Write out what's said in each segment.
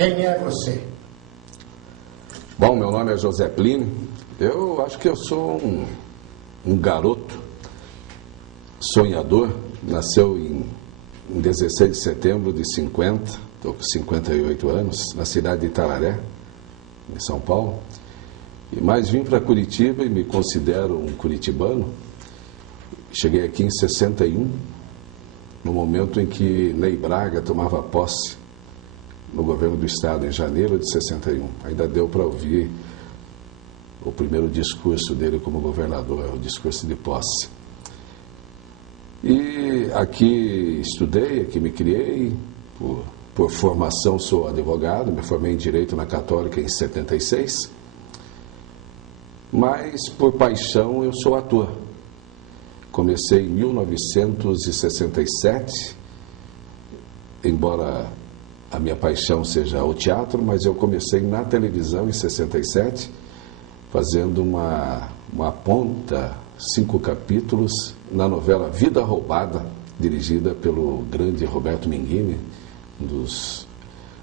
Quem é você? Bom, meu nome é José Plínio. Eu acho que eu sou um garoto sonhador. Nasceu em 16 de setembro de 50, estou com 58 anos, na cidade de Itararé, em São Paulo. Mas vim para Curitiba e me considero um curitibano. Cheguei aqui em 61, no momento em que Ney Braga tomava posse no governo do estado, em janeiro de 61. Ainda deu para ouvir o primeiro discurso dele como governador, o discurso de posse. E aqui estudei, aqui me criei, por formação sou advogado, me formei em Direito na Católica em 76, mas por paixão eu sou ator. Comecei em 1967, embora a minha paixão seja o teatro, mas eu comecei na televisão em 67, fazendo uma ponta, 5 capítulos, na novela Vida Roubada, dirigida pelo grande Roberto Minghini, um dos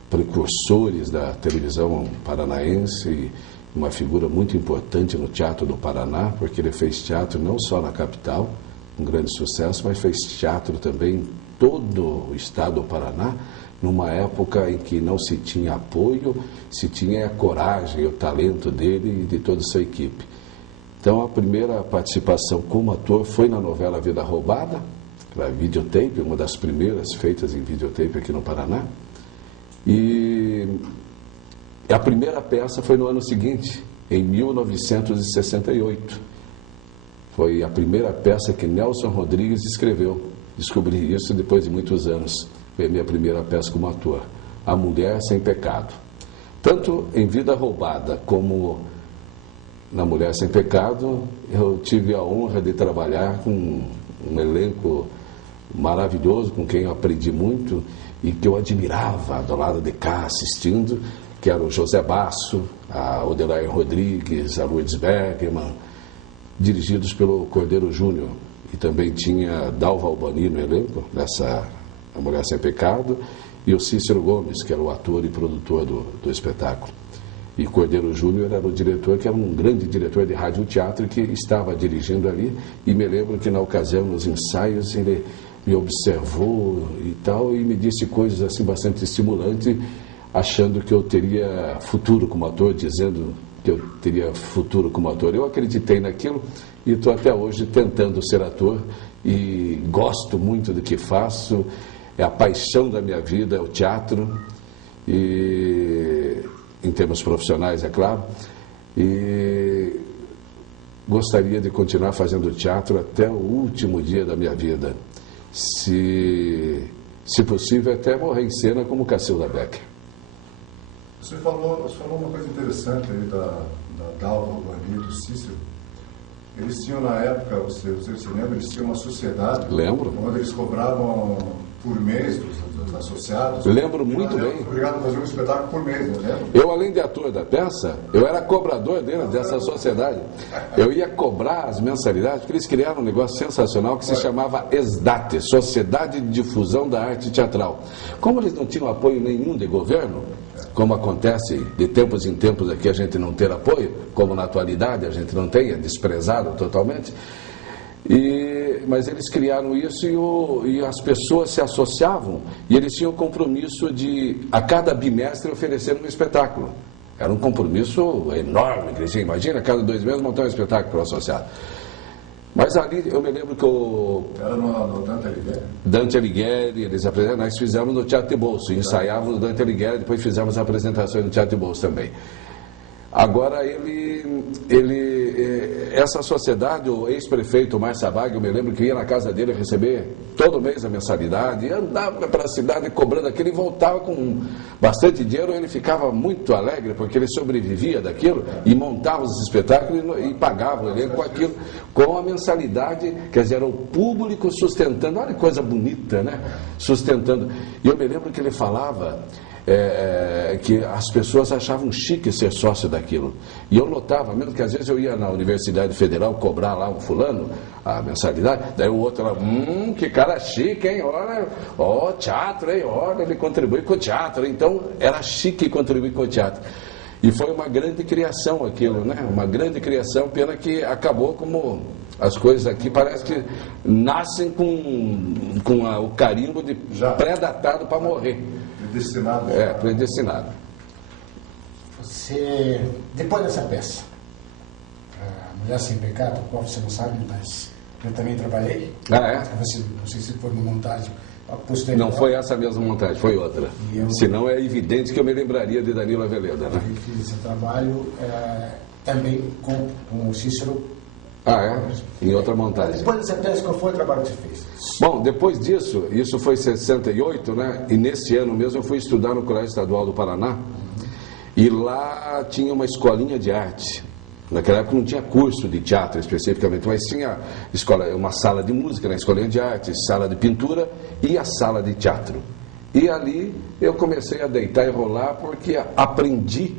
precursores da televisão paranaense e uma figura muito importante no teatro do Paraná, porque ele fez teatro não só na capital, um grande sucesso, mas fez teatro também em todo o estado do Paraná, numa época em que não se tinha apoio, se tinha a coragem, o talento dele e de toda a sua equipe. Então, a primeira participação como ator foi na novela Vida Roubada, a videotape, uma das primeiras feitas em videotape aqui no Paraná. E a primeira peça foi no ano seguinte, em 1968. Foi a primeira peça que Nelson Rodrigues escreveu. Descobri isso depois de muitos anos. Foi a minha primeira peça como ator, A Mulher Sem Pecado. Tanto em Vida Roubada como na Mulher Sem Pecado, eu tive a honra de trabalhar com um elenco maravilhoso, com quem eu aprendi muito e que eu admirava do lado de cá assistindo, que era o José Basso, a Odeláia Rodrigues, a Lourdes Bergman, dirigidos pelo Cordeiro Júnior. E também tinha Dalva Albani no elenco, nessa A Mulher Sem Pecado, e o Cícero Gomes, que era o ator e produtor do espetáculo. E Cordeiro Júnior era o diretor, que era um grande diretor de rádio e teatro, que estava dirigindo ali, e me lembro que na ocasião, nos ensaios, ele me observou e tal, e me disse coisas assim bastante estimulantes, achando que eu teria futuro como ator, dizendo que eu teria futuro como ator. Eu acreditei naquilo e estou até hoje tentando ser ator e gosto muito do que faço, é a paixão da minha vida, é o teatro, e em termos profissionais, é claro, e gostaria de continuar fazendo teatro até o último dia da minha vida, se possível até morrer em cena como Cacilda Becker. Você falou uma coisa interessante aí da Dalva Albani e do Cícero. Eles tinham na época, você se lembra, eles tinham uma sociedade. Lembro. Onde eles cobravam por mês dos associados. Lembro muito bem. Obrigado a fazer um espetáculo por mês, não lembro? Eu, além de ator da peça, eu era cobrador deles, dessa sociedade. Eu ia cobrar as mensalidades, porque eles criaram um negócio sensacional que se chamava ESDAT, Sociedade de Difusão da Arte Teatral. Como eles não tinham apoio nenhum de governo, como acontece de tempos em tempos aqui a gente não ter apoio, como na atualidade a gente não tem, é desprezado totalmente, mas eles criaram isso e as pessoas se associavam e eles tinham o compromisso de, a cada bimestre, oferecer um espetáculo. Era um compromisso enorme que eles tinham. Imagina, a cada 2 meses montar um espetáculo para o associado. Mas ali eu me lembro que Era no Dante Alighieri? Dante Alighieri, eles apresentaram, nós fizemos no Teatro de Bolso, ensaiávamos no Dante Alighieri, depois fizemos apresentações no Teatro de Bolso também. Agora, essa sociedade, o ex-prefeito Márcio Sabag, eu me lembro que ia na casa dele receber todo mês a mensalidade, e andava para a cidade cobrando aquilo e voltava com bastante dinheiro. Ele ficava muito alegre, porque ele sobrevivia daquilo e montava os espetáculos e pagava o elenco com aquilo, com a mensalidade, quer dizer, era o público sustentando, olha que coisa bonita, né? Sustentando. E eu me lembro que ele falava que as pessoas achavam chique ser sócio daquilo. E eu notava, mesmo que às vezes eu ia na Universidade Federal cobrar lá um fulano a mensalidade, daí o outro lá, que cara chique, hein? Olha, ó, teatro, hein? Olha, ele contribui com o teatro. Então, era chique contribuir com o teatro. E foi uma grande criação aquilo, né? Uma grande criação, pena que acabou como as coisas aqui, parece que nascem com o carimbo de pré-datado para morrer. Predestinado. Predestinado. Você, depois dessa peça, A Mulher Sem Pecado, qual você não sabe, mas eu também trabalhei. Você, não sei se foi uma montagem posterior. Não foi essa mesma montagem, foi outra. Senão é evidente que eu me lembraria de Danilo Aveleda, né? Eu fiz esse trabalho também com o Cícero. Em outra montagem. Depois dessa peça, qual foi o trabalho que você fez? Bom, depois disso, isso foi em 68, né? E nesse ano mesmo eu fui estudar no Colégio Estadual do Paraná. E lá tinha uma escolinha de arte. Naquela época não tinha curso de teatro especificamente, mas tinha uma sala de música na escolinha de arte, sala de pintura e a sala de teatro. E ali eu comecei a deitar e rolar porque aprendi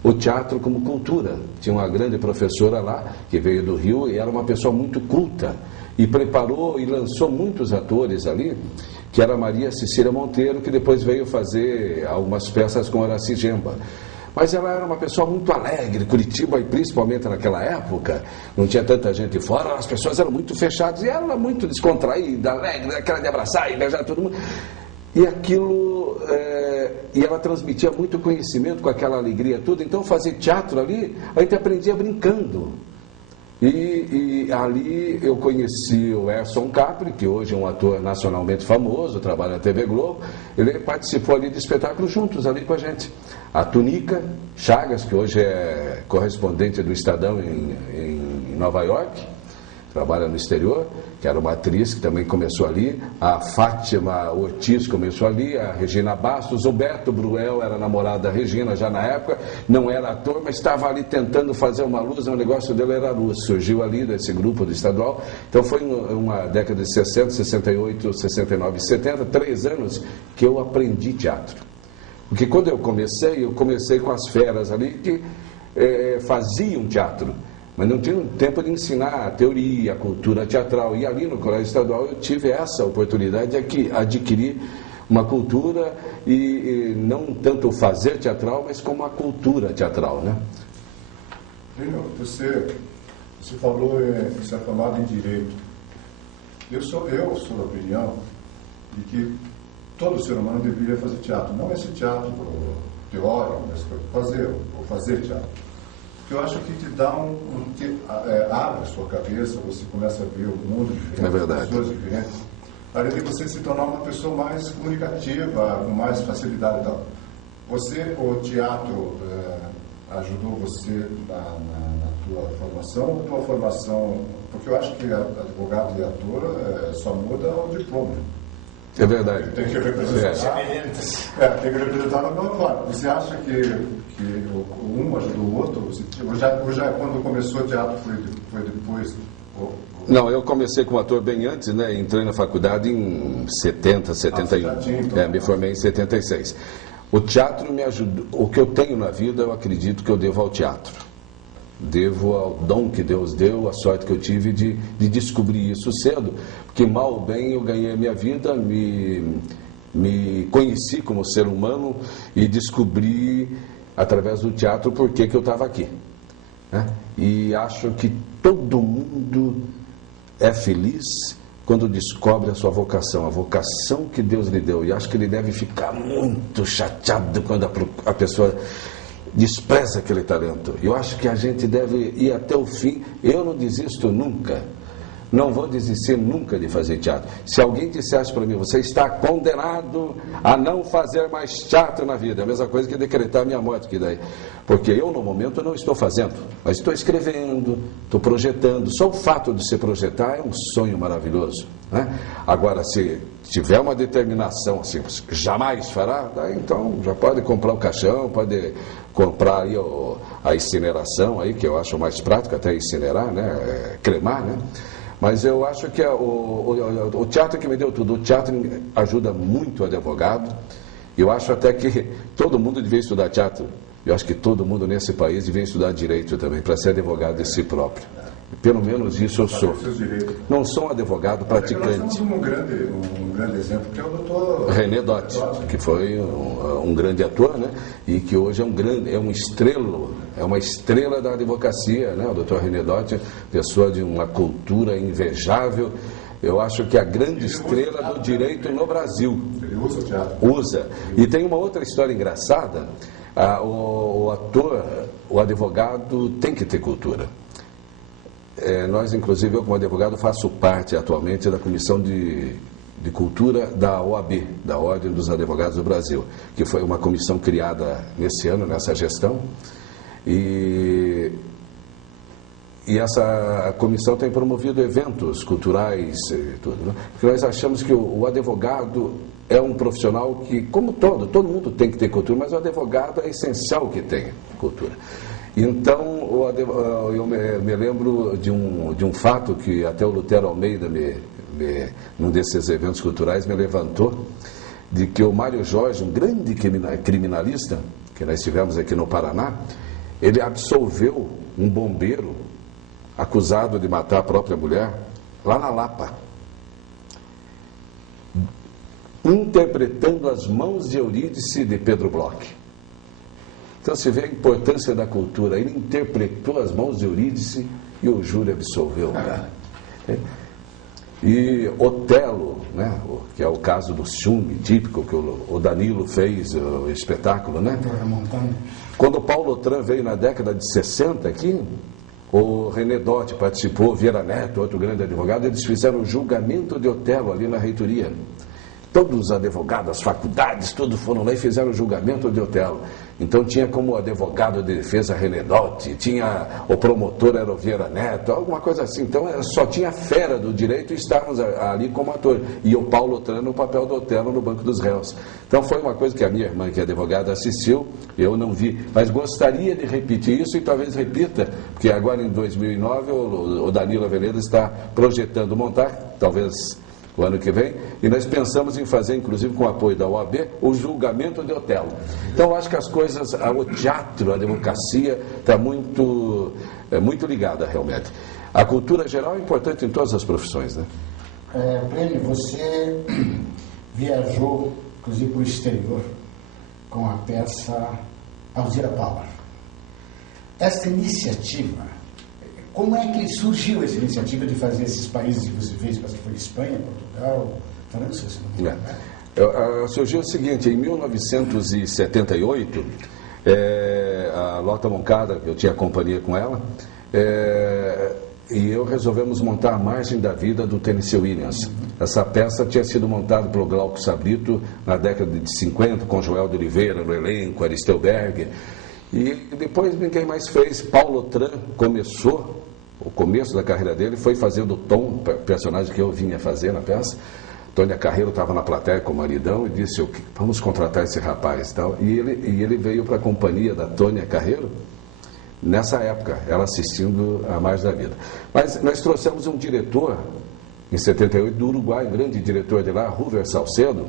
o teatro como cultura. Tinha uma grande professora lá, que veio do Rio, e era uma pessoa muito culta, e preparou e lançou muitos atores ali, que era Maria Cecília Monteiro, que depois veio fazer algumas peças com Horaci Gemba. Mas ela era uma pessoa muito alegre. Curitiba, e principalmente naquela época, não tinha tanta gente fora, as pessoas eram muito fechadas, e ela era muito descontraída, alegre, aquela de abraçar e beijar todo mundo. E aquilo, e ela transmitia muito conhecimento com aquela alegria toda. Então, fazer teatro ali, a gente aprendia brincando. E ali eu conheci o Erson Capri, que hoje é um ator nacionalmente famoso, trabalha na TV Globo. Ele participou ali de espetáculos juntos ali com a gente. A Tunica Chagas, que hoje é correspondente do Estadão em Nova York, trabalha no exterior, que era uma atriz que também começou ali. A Fátima Ortiz começou ali, a Regina Bastos, o Beto Bruel era namorado da Regina já na época, não era ator, mas estava ali tentando fazer uma luz, o negócio dele era a luz, surgiu ali desse grupo do estadual. Então foi uma década de 60, 68, 69, 70, 3 anos que eu aprendi teatro. Porque quando eu comecei com as feras ali que faziam teatro, mas não tinha tempo de ensinar a teoria, a cultura teatral. E ali no Colégio Estadual eu tive essa oportunidade de adquirir uma cultura e não tanto o fazer teatral, mas como a cultura teatral, né? Lino, você falou em ser formado em Direito. Eu sou da opinião de que todo ser humano deveria fazer teatro. Não esse teatro teórico, mas fazer teatro. Eu acho que te dá abre a sua cabeça, você começa a ver o mundo diferente, pessoas diferentes, além de você se tornar uma pessoa mais comunicativa, com mais facilidade e tal. O teatro ajudou você na tua formação, ou tua formação, porque eu acho que advogado e ator só muda o diploma. É verdade. Tem que representar. Tem que representar da mesma forma. Você acha que um ajudou o outro? Já quando começou o teatro foi depois? Não, eu comecei como ator bem antes, né? Entrei na faculdade em 70, 71. Me formei em 76. O teatro me ajudou. O que eu tenho na vida, eu acredito que eu devo ao teatro. Devo ao dom que Deus deu, a sorte que eu tive de descobrir isso cedo, porque mal ou bem eu ganhei a minha vida, me conheci como ser humano e descobri através do teatro por que eu estava aqui, né? E acho que todo mundo é feliz quando descobre a sua vocação, a vocação que Deus lhe deu, e acho que ele deve ficar muito chateado quando a pessoa despreza aquele talento. Eu acho que a gente deve ir até o fim. Eu não desisto nunca. Não vou desistir nunca de fazer teatro. Se alguém dissesse para mim, você está condenado a não fazer mais teatro na vida, é a mesma coisa que decretar a minha morte, que daí. Porque eu, no momento, não estou fazendo, mas estou escrevendo, estou projetando. Só o fato de se projetar é um sonho maravilhoso, né? Agora, se tiver uma determinação assim, jamais fará, daí, então já pode comprar o caixão, pode comprar aí a incineração, aí, que eu acho mais prático, até incinerar, né? Cremar, né? Mas eu acho que o teatro que me deu tudo. O teatro ajuda muito o advogado Eu acho até que todo mundo devia estudar teatro. Eu acho que todo mundo nesse país devia estudar direito também, para ser advogado de si próprio. Pelo menos isso eu sou. Não sou um advogado praticante. Nós temos um grande exemplo, que é o doutor René Dotti, que foi um grande ator, né? E que hoje é uma estrela da advocacia, né? O doutor René Dotti, pessoa de uma cultura invejável. Eu acho que é a grande estrela do direito no Brasil. Ele usa o teatro. Usa. E tem uma outra história engraçada. O ator, o advogado tem que ter cultura. Nós, inclusive, eu como advogado faço parte atualmente da Comissão de Cultura da OAB, da Ordem dos Advogados do Brasil, que foi uma comissão criada nesse ano, nessa gestão, e essa comissão tem promovido eventos culturais e tudo, né? Porque nós achamos que o advogado é um profissional que, como todo mundo tem que ter cultura, mas o advogado é essencial que tenha cultura. Então, eu me lembro de um fato que até o Lutero Almeida, num desses eventos culturais, me levantou, de que o Mário Jorge, um grande criminalista, que nós tivemos aqui no Paraná, ele absolveu um bombeiro acusado de matar a própria mulher, lá na Lapa, interpretando as mãos de Eurídice de Pedro Bloch. Então se vê a importância da cultura. Ele interpretou as mãos de Eurídice e o júri absolveu. E Otelo, né, que é o caso do ciúme típico, que o Danilo fez o espetáculo, né? Quando o Paulo Otran veio na década de 60 aqui, o René Dotti participou, Vieira Neto, outro grande advogado, eles fizeram o julgamento de Otelo ali na reitoria. Todos os advogados, as faculdades, todos foram lá e fizeram o julgamento de Otelo. Então tinha como advogado de defesa René Dotti, tinha o promotor era o Vieira Neto, alguma coisa assim. Então só tinha fera do direito e estávamos ali como ator. E o Paulo Otran no papel do Otelo no banco dos réus. Então foi uma coisa que a minha irmã, que é advogada, assistiu, eu não vi. Mas gostaria de repetir isso e talvez repita, porque agora em 2009 o Danilo Aveleda está projetando montar, talvez o ano que vem, e nós pensamos em fazer, inclusive com o apoio da OAB, o julgamento de Otelo. Então, eu acho que as coisas, o teatro, a advocacia, está muito ligada, realmente. A cultura geral é importante em todas as profissões, né? Plínio, você viajou, inclusive, para o exterior, com a peça Alzira Power. Essa iniciativa, como é que surgiu essa iniciativa de fazer esses países que você fez? Parece que foi Espanha, Portugal, França, se não me engano, né? Surgiu o seguinte, em 1978, a Lota Moncada, eu tinha companhia com ela, e eu resolvemos montar A Margem da Vida do Tennessee Williams. Essa peça tinha sido montada pelo Glauco Sabrito na década de 50, com Joel de Oliveira no elenco, Aristeu Berger. E depois ninguém mais fez. Paulo Otran começou, o começo da carreira dele foi fazendo o Tom, personagem que eu vinha fazer na peça. Tônia Carreiro estava na plateia com o maridão e disse, vamos contratar esse rapaz. E ele veio para a companhia da Tônia Carreiro, nessa época, ela assistindo A Margem da Vida. Mas nós trouxemos um diretor, em 78, do Uruguai, um grande diretor de lá, Ruver Salcedo,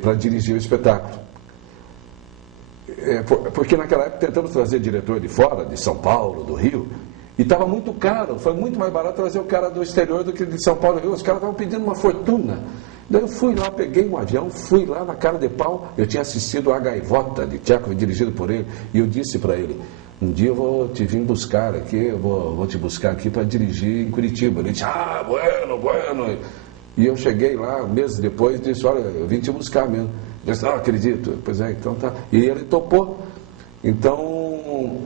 para dirigir o espetáculo. Porque naquela época tentamos trazer diretor de fora, de São Paulo, do Rio, e estava muito caro, foi muito mais barato trazer o cara do exterior do que de São Paulo e Rio. Os caras estavam pedindo uma fortuna. Daí eu fui lá, peguei um avião, fui lá na cara de pau. Eu tinha assistido A Gaivota, de Tchekov, dirigido por ele, e eu disse para ele, um dia eu vou te vir buscar aqui, eu vou te buscar aqui para dirigir em Curitiba. Ele disse, bueno. E eu cheguei lá, meses depois, e disse, olha, eu vim te buscar mesmo. Eu disse, acredito. Pois é, então tá. E ele topou. Então,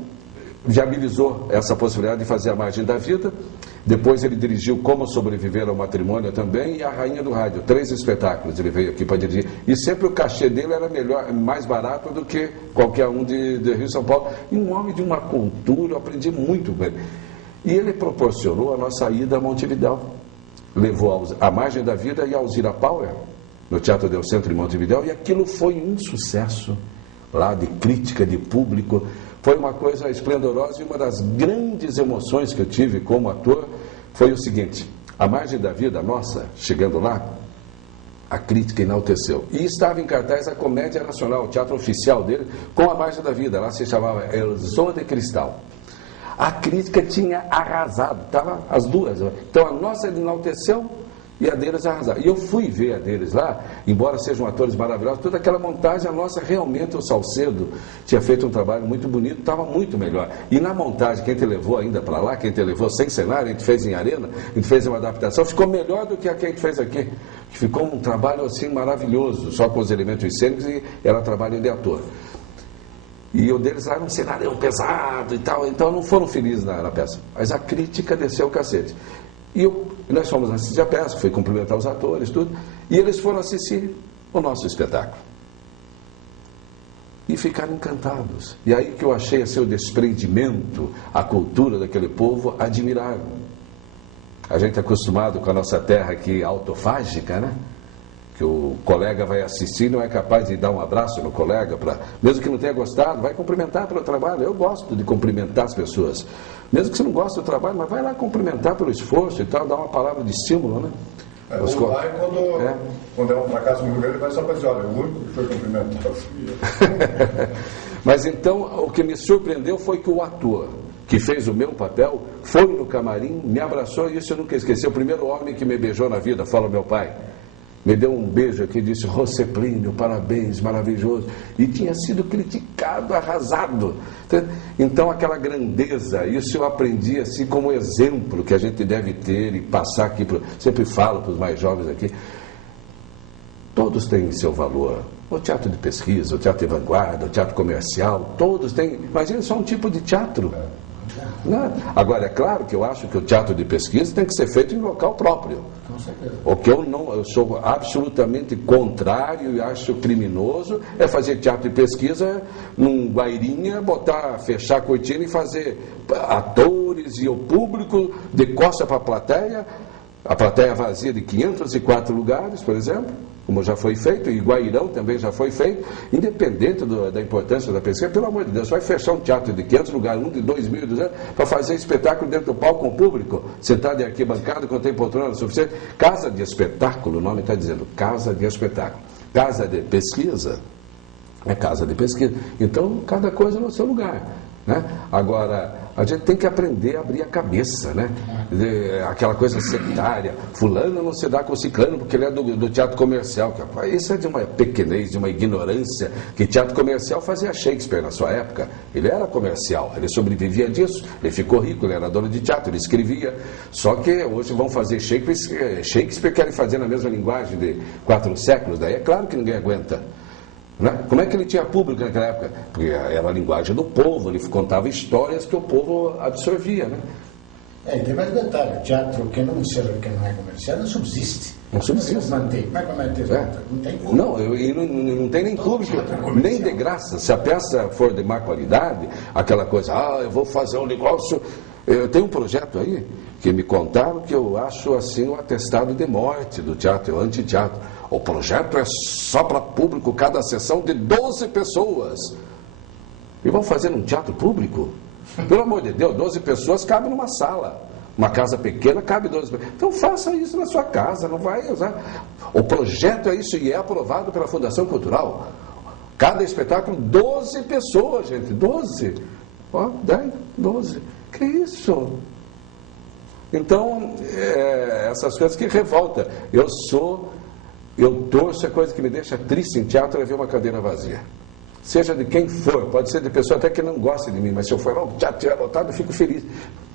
viabilizou essa possibilidade de fazer A Margem da Vida. Depois ele dirigiu Como Sobreviver ao Matrimônio também e A Rainha do Rádio. 3 espetáculos ele veio aqui para dirigir. E sempre o cachê dele era mais barato do que qualquer um de Rio e São Paulo. E um homem de uma cultura, eu aprendi muito com ele. E ele proporcionou a nossa ida a Montevidéu. Levou A Margem da Vida e a Alzira Power no Teatro del Centro de Montevidéu, e aquilo foi um sucesso lá de crítica, de público. Foi uma coisa esplendorosa, e uma das grandes emoções que eu tive como ator foi o seguinte: A Margem da Vida nossa, chegando lá, a crítica enalteceu. E estava em cartaz a Comédia Nacional, o teatro oficial dele, com A Margem da Vida. Lá se chamava El Zoo de Cristal. A crítica tinha arrasado, estava as duas. Então a nossa enalteceu e a deles arrasaram. E eu fui ver a deles lá, embora sejam atores maravilhosos, toda aquela montagem, a nossa realmente, o Salcedo tinha feito um trabalho muito bonito, estava muito melhor. E na montagem, quem te levou ainda para lá, quem te levou sem cenário, a gente fez em arena, a gente fez uma adaptação, ficou melhor do que a que a gente fez aqui. Ficou um trabalho assim maravilhoso, só com os elementos cênicos e era trabalho de ator. E o deles lá era um cenário pesado e tal, então não foram felizes na peça. Mas a crítica desceu o cacete. E nós fomos assistir a peça, fui cumprimentar os atores, tudo, e eles foram assistir o nosso espetáculo. E ficaram encantados. E aí que eu achei assim, o desprendimento, a cultura daquele povo admirável. A gente é acostumado com a nossa terra aqui autofágica, né? Que o colega vai assistir, não é capaz de dar um abraço no colega, mesmo que não tenha gostado, vai cumprimentar pelo trabalho. Eu gosto de cumprimentar as pessoas. Mesmo que você não goste do trabalho, mas vai lá cumprimentar pelo esforço e tal, dar uma palavra de estímulo, né? O pai, quando é um fracasso muito grande, vai só para dizer, olha, o único que foi cumprimentado. Mas então, o que me surpreendeu foi que o ator que fez o meu papel foi no camarim, me abraçou, e isso eu nunca esqueci. O primeiro homem que me beijou na vida, fala meu pai. Me deu um beijo aqui e disse, José Plínio, parabéns, maravilhoso. E tinha sido criticado, arrasado. Então aquela grandeza, isso eu aprendi assim como exemplo que a gente deve ter e passar aqui, sempre falo para os mais jovens aqui. Todos têm seu valor. O teatro de pesquisa, o teatro de vanguarda, o teatro comercial, todos têm. Imagina só um tipo de teatro. Não. Agora, é claro que eu acho que o teatro de pesquisa tem que ser feito em local próprio. Com certeza. O que eu sou absolutamente contrário e acho criminoso é fazer teatro de pesquisa num Guairinha, fechar a cortina e fazer atores e o público de costa para a plateia vazia de 504 lugares, por exemplo, como já foi feito, e Guairão também já foi feito, independente da importância da pesquisa, pelo amor de Deus, vai fechar um teatro de 500 lugares, um de 2.200, para fazer espetáculo dentro do palco com o público, sentado em arquibancada, quando tem poltrona suficiente. Casa de espetáculo, o nome está dizendo, casa de espetáculo. Casa de pesquisa é casa de pesquisa. Então, cada coisa no seu lugar. Né? Agora, a gente tem que aprender a abrir a cabeça, né? Aquela coisa sectária, fulano não se dá com ciclano porque ele é do teatro comercial. Isso é de uma pequenez, de uma ignorância, que teatro comercial fazia Shakespeare na sua época. Ele era comercial, ele sobrevivia disso, ele ficou rico, ele era dono de teatro, ele escrevia. Só que hoje vão fazer Shakespeare querem fazer na mesma linguagem de 4 séculos, daí é claro que ninguém aguenta. Né? Como é que ele tinha público naquela época? Porque era a linguagem do povo, ele contava histórias que o povo absorvia, né? E tem mais detalhe, teatro que não é comercial não subsiste. Não subsiste. Mantém. Mas como é que não tem público? Não tem nem público, nem de graça. Se a peça for de má qualidade, aquela coisa, eu vou fazer um negócio. Eu tenho um projeto aí que me contaram que eu acho assim um atestado de morte do teatro, o antiteatro. O projeto é só para público, cada sessão de 12 pessoas. E vão fazer num teatro público? Pelo amor de Deus, 12 pessoas cabem numa sala. Uma casa pequena cabe 12 pessoas. Então faça isso na sua casa, não vai usar. O projeto é isso e é aprovado pela Fundação Cultural. Cada espetáculo, 12 pessoas, gente, 12. 10, 12. Que isso? Então, essas coisas que revoltam. Eu torço, a coisa que me deixa triste em teatro é ver uma cadeira vazia. Seja de quem for, pode ser de pessoa até que não gosta de mim, mas se eu for, o teatro estiver lotado, eu fico feliz.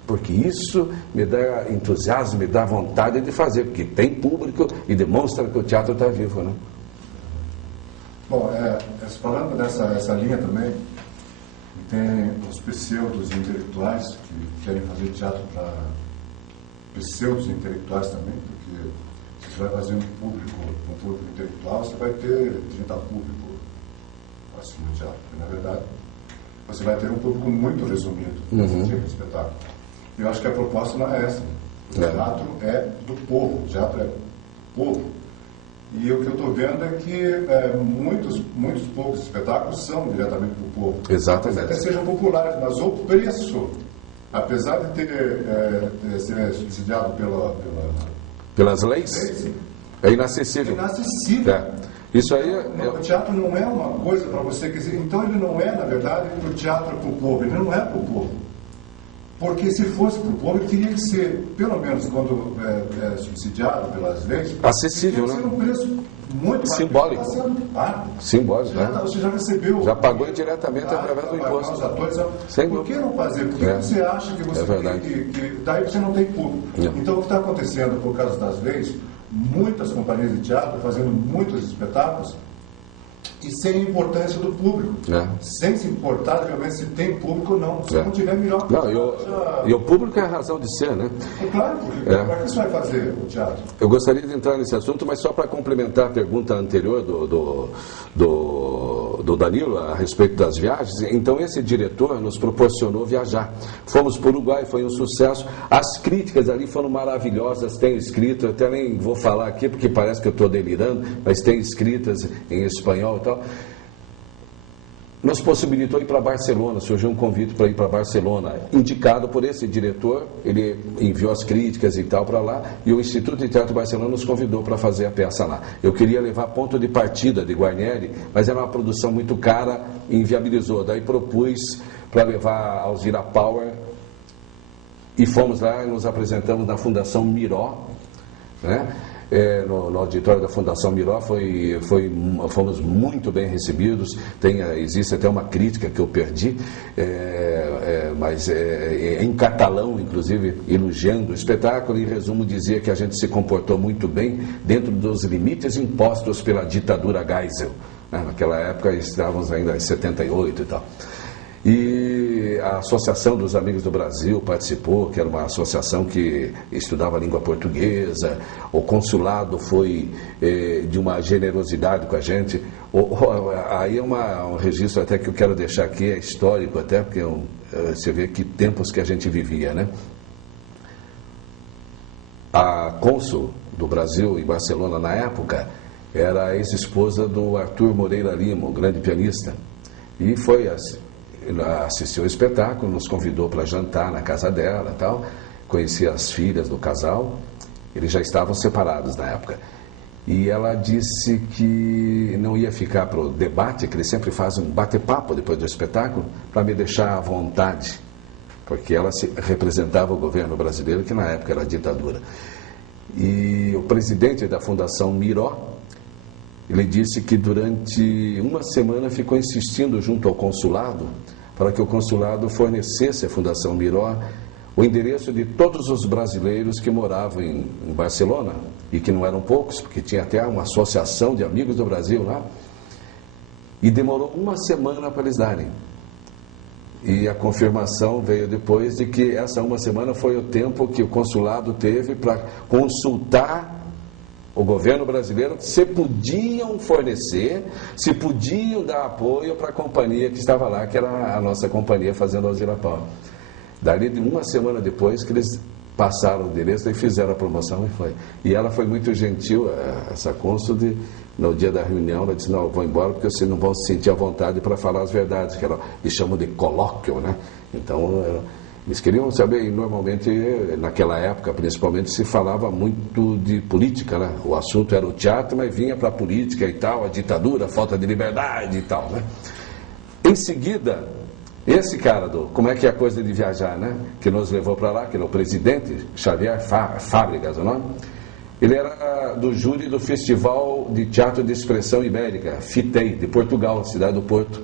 Porque isso me dá entusiasmo, me dá vontade de fazer, porque tem público e demonstra que o teatro está vivo, né? Bom, falando dessa linha também, tem os pseudos intelectuais que querem fazer teatro para pseudos intelectuais também, porque se você vai fazer um público intelectual, você vai ter 30 público assim no teatro. E, na verdade, você vai ter um público muito resumido nesse tipo de espetáculo. Eu acho que a proposta não é essa. O teatro é do povo, o teatro é povo. E o que eu estou vendo é que muitos poucos espetáculos são diretamente para o povo. Exatamente. Até sejam populares, mas o preço, apesar de ser subsidiado pelas leis, É inacessível. É inacessível. É. Isso aí O teatro não é uma coisa para você dizer. Então ele não é, na verdade, o teatro para o povo. Ele não é para o povo. Porque se fosse para o povo, ele teria que ser, pelo menos quando é subsidiado pelas leis, acessível, né? Ser um preço muito simbólico. Simbólico, né? Você já recebeu. Já pagou indiretamente através do imposto. Os atores, por que não fazer? Por que você acha que você que daí você não tem público? Então o que está acontecendo por causa das leis, muitas companhias de teatro fazendo muitos espetáculos e sem importância do público. Sem se importar realmente se tem público ou não. Se não tiver, melhor. E o público é a razão de ser, né? É claro, porque para que você vai fazer o teatro? Eu gostaria de entrar nesse assunto, mas só para complementar a pergunta anterior do Danilo a respeito das viagens. Então esse diretor nos proporcionou viajar. Fomos para o Uruguai, foi um sucesso. As críticas ali foram maravilhosas, tenho escrito, eu até nem vou falar aqui porque parece que eu estou delirando, mas tem escritas em espanhol e tal. Nos possibilitou ir para Barcelona, surgiu um convite para ir para Barcelona, indicado por esse diretor, ele enviou as críticas e tal para lá, e o Instituto de Teatro de Barcelona nos convidou para fazer a peça lá. Eu queria levar ponto de partida de Guarnieri, mas era uma produção muito cara e inviabilizou. Daí propus para levar Alzira Power, e fomos lá e nos apresentamos na Fundação Miró, né? No auditório da Fundação Miró, fomos muito bem recebidos. Existe até uma crítica que eu perdi, mas em catalão, inclusive, elogiando o espetáculo. Em resumo, dizia que a gente se comportou muito bem dentro dos limites impostos pela ditadura Geisel. Naquela época estávamos ainda em 78 e tal. E a Associação dos Amigos do Brasil participou, que era uma associação que estudava a língua portuguesa. O consulado foi de uma generosidade com a gente. Aí é um registro até que eu quero deixar aqui, é histórico até, porque você vê que tempos que a gente vivia, né? A cônsul do Brasil em Barcelona na época era a ex-esposa do Arthur Moreira Lima, o grande pianista, e foi assistiu ao espetáculo, nos convidou para jantar na casa dela, tal. Conheci as filhas do casal, eles já estavam separados na época. E ela disse que não ia ficar para o debate, que eles sempre fazem um bate-papo depois do espetáculo, para me deixar à vontade, porque ela representava o governo brasileiro, que na época era a ditadura. E o presidente da Fundação Miró, ele disse que durante uma semana ficou insistindo junto ao consulado para que o consulado fornecesse à Fundação Miró o endereço de todos os brasileiros que moravam em Barcelona, e que não eram poucos, porque tinha até uma associação de amigos do Brasil lá, e demorou uma semana para eles darem. E a confirmação veio depois de que essa uma semana foi o tempo que o consulado teve para consultar o governo brasileiro se podiam fornecer, se podiam dar apoio para a companhia que estava lá, que era a nossa companhia fazendo Alzira Power. Dali de uma semana depois que eles passaram o endereço e fizeram a promoção e foi. E ela foi muito gentil, essa cônsul, no dia da reunião, ela disse, não, eu vou embora porque vocês não vão se sentir à vontade para falar as verdades, que eles chamam de colóquio, né? Então, eles queriam saber, e normalmente, naquela época, principalmente, se falava muito de política, né? O assunto era o teatro, mas vinha para a política e tal, a ditadura, a falta de liberdade e tal, né? Em seguida, esse cara como é que é a coisa de viajar, né? Que nos levou para lá, que era o presidente, Xavier Fábregas, o nome? Ele era do júri do Festival de Teatro de Expressão Ibérica, FITEI, de Portugal, cidade do Porto.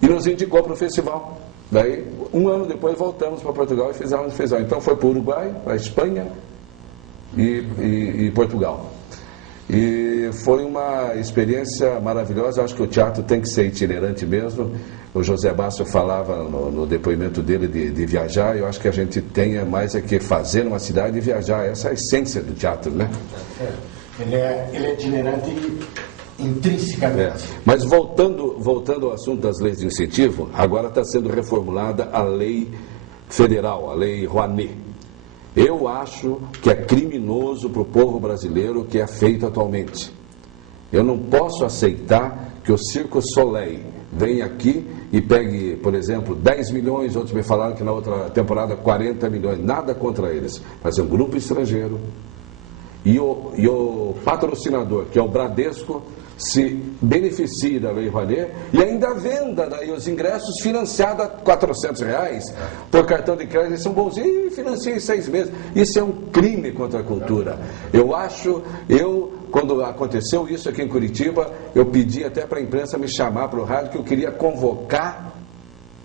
E nos indicou para o festival. Daí, um ano depois, voltamos para Portugal e fizemos o festival. Então, foi para o Uruguai, para a Espanha e Portugal. E foi uma experiência maravilhosa. Acho que o teatro tem que ser itinerante mesmo. O José Basso falava no depoimento dele de viajar. Eu acho que a gente tem mais que fazer numa cidade e viajar. Essa é a essência do teatro, né? Ele é itinerante intrinsecamente. Mas voltando ao assunto das leis de incentivo, agora está sendo reformulada a lei federal, a lei Rouanet. Eu acho que é criminoso para o povo brasileiro o que é feito atualmente. Eu não posso aceitar que o Circo Soleil venha aqui e pegue, por exemplo, 10 milhões, outros me falaram que na outra temporada 40 milhões, nada contra eles, mas é um grupo estrangeiro e o patrocinador, que é o Bradesco, se beneficie da Lei Rouanet e ainda venda daí os ingressos financiados a R$400 por cartão de crédito. Eles são bonzinhos e financiam em 6 meses. Isso é um crime contra a cultura. Quando aconteceu isso aqui em Curitiba, eu pedi até para a imprensa me chamar para o rádio, que eu queria convocar.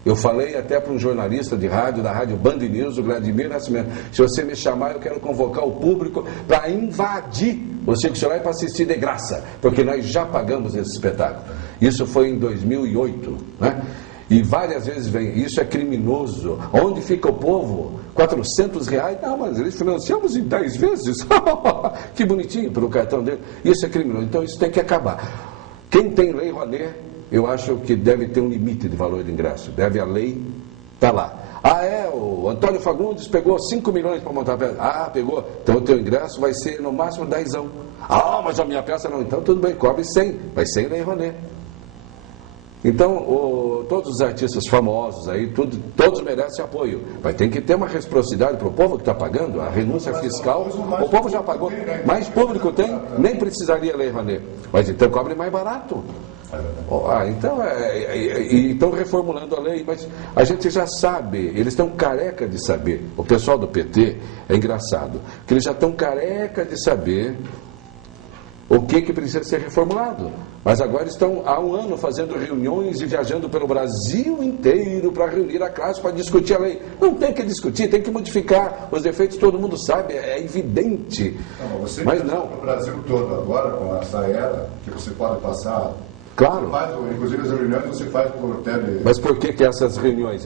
Eu falei até para um jornalista de rádio, da Rádio Band News, o Vladimir Nascimento: se você me chamar, eu quero convocar o público para invadir o Circo Soleil para assistir de graça, porque nós já pagamos esse espetáculo. Isso foi em 2008, né? E várias vezes vem, isso é criminoso. Onde fica o povo? R$400? Não, mas eles financiamos em 10 vezes. Que bonitinho, pelo cartão dele. Isso é criminoso. Então isso tem que acabar. Quem tem Lei Rouanet, eu acho que deve ter um limite de valor de ingresso. Deve a lei estar lá. O Antônio Fagundes pegou 5 milhões para montar a peça. Pegou. Então o teu ingresso vai ser no máximo 10. Mas a minha peça não. Então tudo bem, cobre 100. Vai ser Lei Rouanet. Então, todos os artistas famosos aí, todos merecem apoio. Mas tem que ter uma reciprocidade para o povo que está pagando. A renúncia fiscal, o povo já pagou. Mais público tem, nem precisaria Lei Rouanet. Mas então cobre mais barato. Então reformulando a lei, mas a gente já sabe, eles estão careca de saber. O pessoal do PT é engraçado, que eles já estão careca de saber o que precisa ser reformulado. Mas agora estão há um ano fazendo reuniões e viajando pelo Brasil inteiro para reunir a classe para discutir a lei. Não tem que discutir, tem que modificar. Os defeitos todo mundo sabe, é evidente. Mas não. No Brasil todo agora, com essa era, que você pode passar. Claro. Inclusive as reuniões você faz por tele. Mas por que essas reuniões?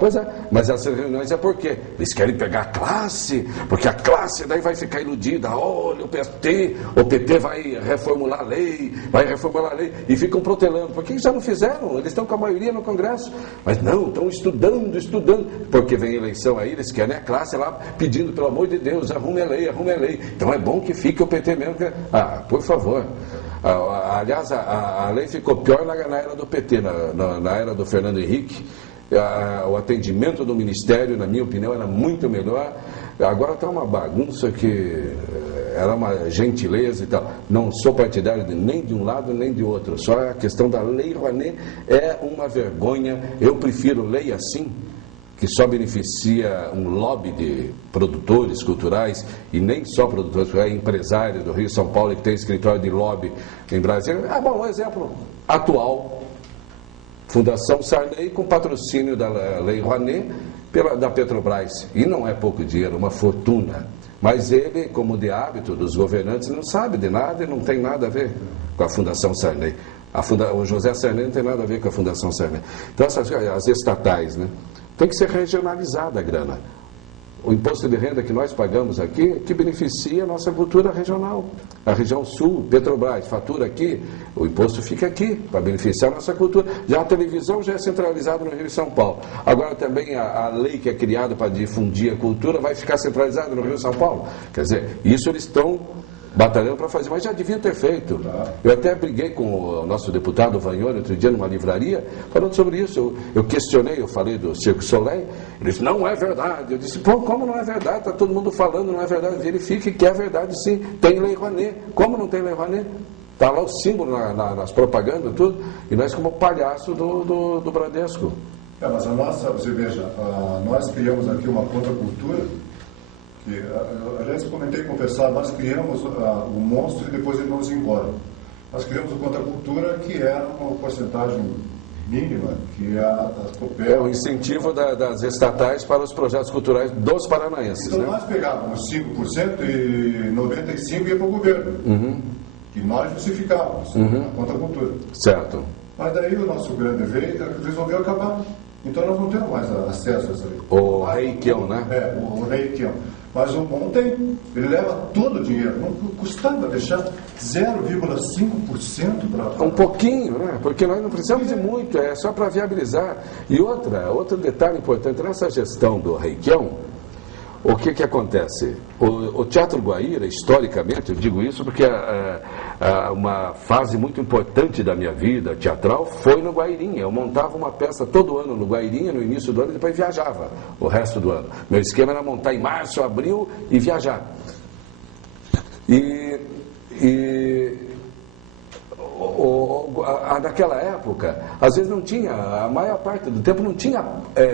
Pois é, mas essas reuniões é porque eles querem pegar a classe, porque a classe daí vai ficar iludida. Olha, o PT vai reformular a lei, e ficam protelando. Por que já não fizeram? Eles estão com a maioria no Congresso. Mas não, estão estudando, porque vem eleição aí, eles querem a classe lá pedindo, pelo amor de Deus, arrume a lei. Então é bom que fique o PT mesmo. Por favor. Aliás, a lei ficou pior na era do PT, na era do Fernando Henrique. O atendimento do Ministério, na minha opinião, era muito melhor. Agora está uma bagunça que era uma gentileza e tal. Não sou partidário nem de um lado nem de outro. Só a questão da Lei Rouanet é uma vergonha. Eu prefiro lei assim, que só beneficia um lobby de produtores culturais, e nem só produtores culturais, empresários do Rio e São Paulo, que tem escritório de lobby em Brasília. Um exemplo atual: Fundação Sarney com patrocínio da Lei Rouanet da Petrobras. E não é pouco dinheiro, uma fortuna. Mas ele, como de hábito dos governantes, não sabe de nada e não tem nada a ver com a Fundação Sarney. O José Sarney não tem nada a ver com a Fundação Sarney. Então, as estatais, né? Tem que ser regionalizada a grana. O imposto de renda que nós pagamos aqui, que beneficia a nossa cultura regional. A região sul, Petrobras, fatura aqui, o imposto fica aqui, para beneficiar a nossa cultura. Já a televisão já é centralizada no Rio e São Paulo. Agora também a lei que é criada para difundir a cultura vai ficar centralizada no Rio e São Paulo. Quer dizer, isso eles estão batalhando para fazer, mas já deviam ter feito. Eu até briguei com o nosso deputado Vagnoni outro dia numa livraria, falando sobre isso. Eu questionei, eu falei do Circo Soleil, ele disse: não é verdade. Eu disse: como não é verdade? Está todo mundo falando, não é verdade. Verifique que é verdade, sim. Tem Lei Rouanet. Como não tem Lei Rouanet? Está lá o símbolo nas propagandas, tudo, e nós como palhaço do Bradesco. Mas você veja, nós criamos aqui uma contracultura. Aliás, eu comentei com o pessoal, nós criamos o monstro e depois ele nos embora. Nós criamos o contracultura, que era uma porcentagem mínima, que a Copel... É o incentivo das estatais para os projetos culturais dos paranaenses. Então, né? Nós pegávamos 5% e 95% ia para o governo. E nós justificávamos a contracultura. Certo. Mas daí o nosso grande resolveu acabar. Então nós não temos mais acesso a essa lei. O Requião, né? O Requião. Mas o bom tem. Ele leva todo o dinheiro. Não custava deixar 0,5% para... Um pouquinho, né? Porque nós não precisamos de muito, é só para viabilizar. E outro detalhe importante, nessa gestão do Requião, o que acontece? O Teatro Guaíra, historicamente, eu digo isso porque uma fase muito importante da minha vida teatral foi no Guairinha. Eu montava uma peça todo ano no Guairinha, no início do ano, e depois viajava o resto do ano. Meu esquema era montar em março, abril e viajar. Naquela época, às vezes não tinha, a maior parte do tempo não tinha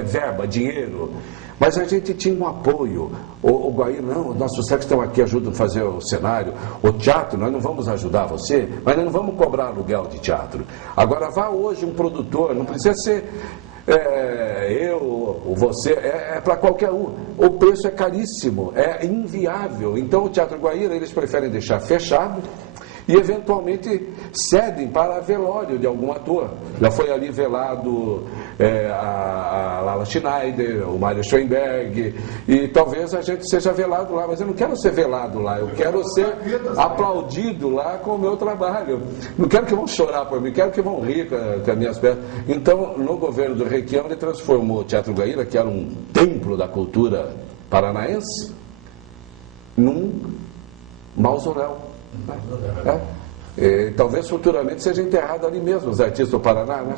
verba, dinheiro, mas a gente tinha um apoio. O Guaíra, não, os nossos técnicos estão aqui, ajudam a fazer o cenário. O teatro, nós não vamos ajudar você, mas nós não vamos cobrar aluguel de teatro. Agora, vá hoje um produtor, não precisa ser eu ou você, é para qualquer um. O preço é caríssimo, é inviável. Então, o Teatro Guaíra, eles preferem deixar fechado e eventualmente cedem para velório de algum ator. Já foi ali velado a Lala Schneider, o Mário Schoenberg, e talvez a gente seja velado lá, mas eu não quero ser velado lá, eu quero ser aplaudido lá com o meu trabalho. Não quero que vão chorar por mim, quero que vão rir com as minhas peças. Então, no governo do Requião, ele transformou o Teatro Guaíra, que era um templo da cultura paranaense, num mausoléu. Talvez futuramente seja enterrado ali mesmo, os artistas do Paraná, né?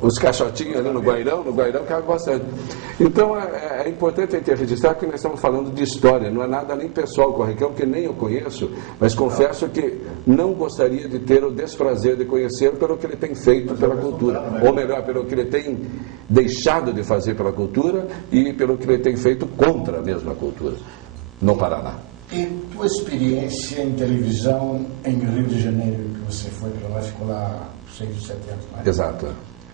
Os caixotinhos ali no Guairão cabem bastante. Então é importante a gente registrar que nós estamos falando de história, não é nada nem pessoal com o Requião, que nem eu conheço, mas confesso que não gostaria de ter o desprazer de conhecê-lo pelo que ele tem feito pela cultura, ou melhor, pelo que ele tem deixado de fazer pela cultura e pelo que ele tem feito contra a mesma cultura no Paraná. E tua experiência em televisão em Rio de Janeiro, que você foi para lá, ficou lá 6 ou 7 anos mais? Exato.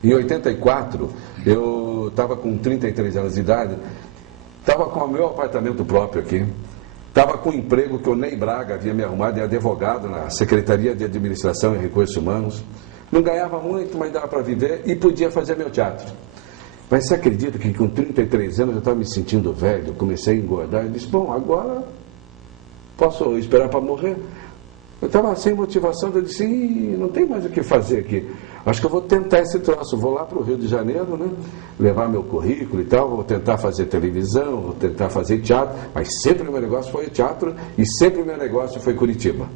Em 84, eu estava com 33 anos de idade, estava com o meu apartamento próprio aqui, estava com um emprego que o Ney Braga havia me arrumado de advogado na Secretaria de Administração e Recursos Humanos. Não ganhava muito, mas dava para viver e podia fazer meu teatro. Mas você acredita que com 33 anos eu estava me sentindo velho, comecei a engordar e disse, bom, agora posso esperar para morrer? Eu estava sem motivação, eu disse, não tem mais o que fazer aqui. Acho que eu vou tentar esse troço, vou lá para o Rio de Janeiro, né? Levar meu currículo e tal, vou tentar fazer televisão, vou tentar fazer teatro, mas sempre o meu negócio foi teatro e sempre o meu negócio foi Curitiba.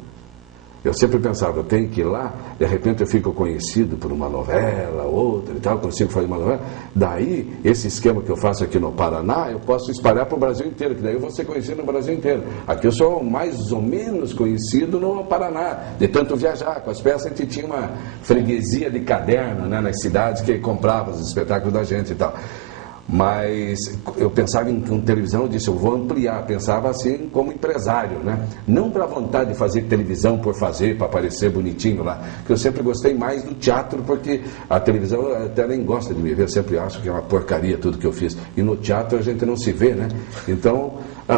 Eu sempre pensava, eu tenho que ir lá, de repente eu fico conhecido por uma novela, outra e tal, consigo fazer uma novela. Daí, esse esquema que eu faço aqui no Paraná, eu posso espalhar para o Brasil inteiro, que daí eu vou ser conhecido no Brasil inteiro. Aqui eu sou mais ou menos conhecido no Paraná, de tanto viajar. Com as peças a gente tinha uma freguesia de caderno, né, nas cidades que comprava os espetáculos da gente e tal. Mas eu pensava em televisão, eu disse, eu vou ampliar, pensava assim como empresário, né? Não para a vontade de fazer televisão por fazer, para aparecer bonitinho lá, porque eu sempre gostei mais do teatro, porque a televisão até nem gosta de me ver, eu sempre acho que é uma porcaria tudo que eu fiz, e no teatro a gente não se vê, né? Então,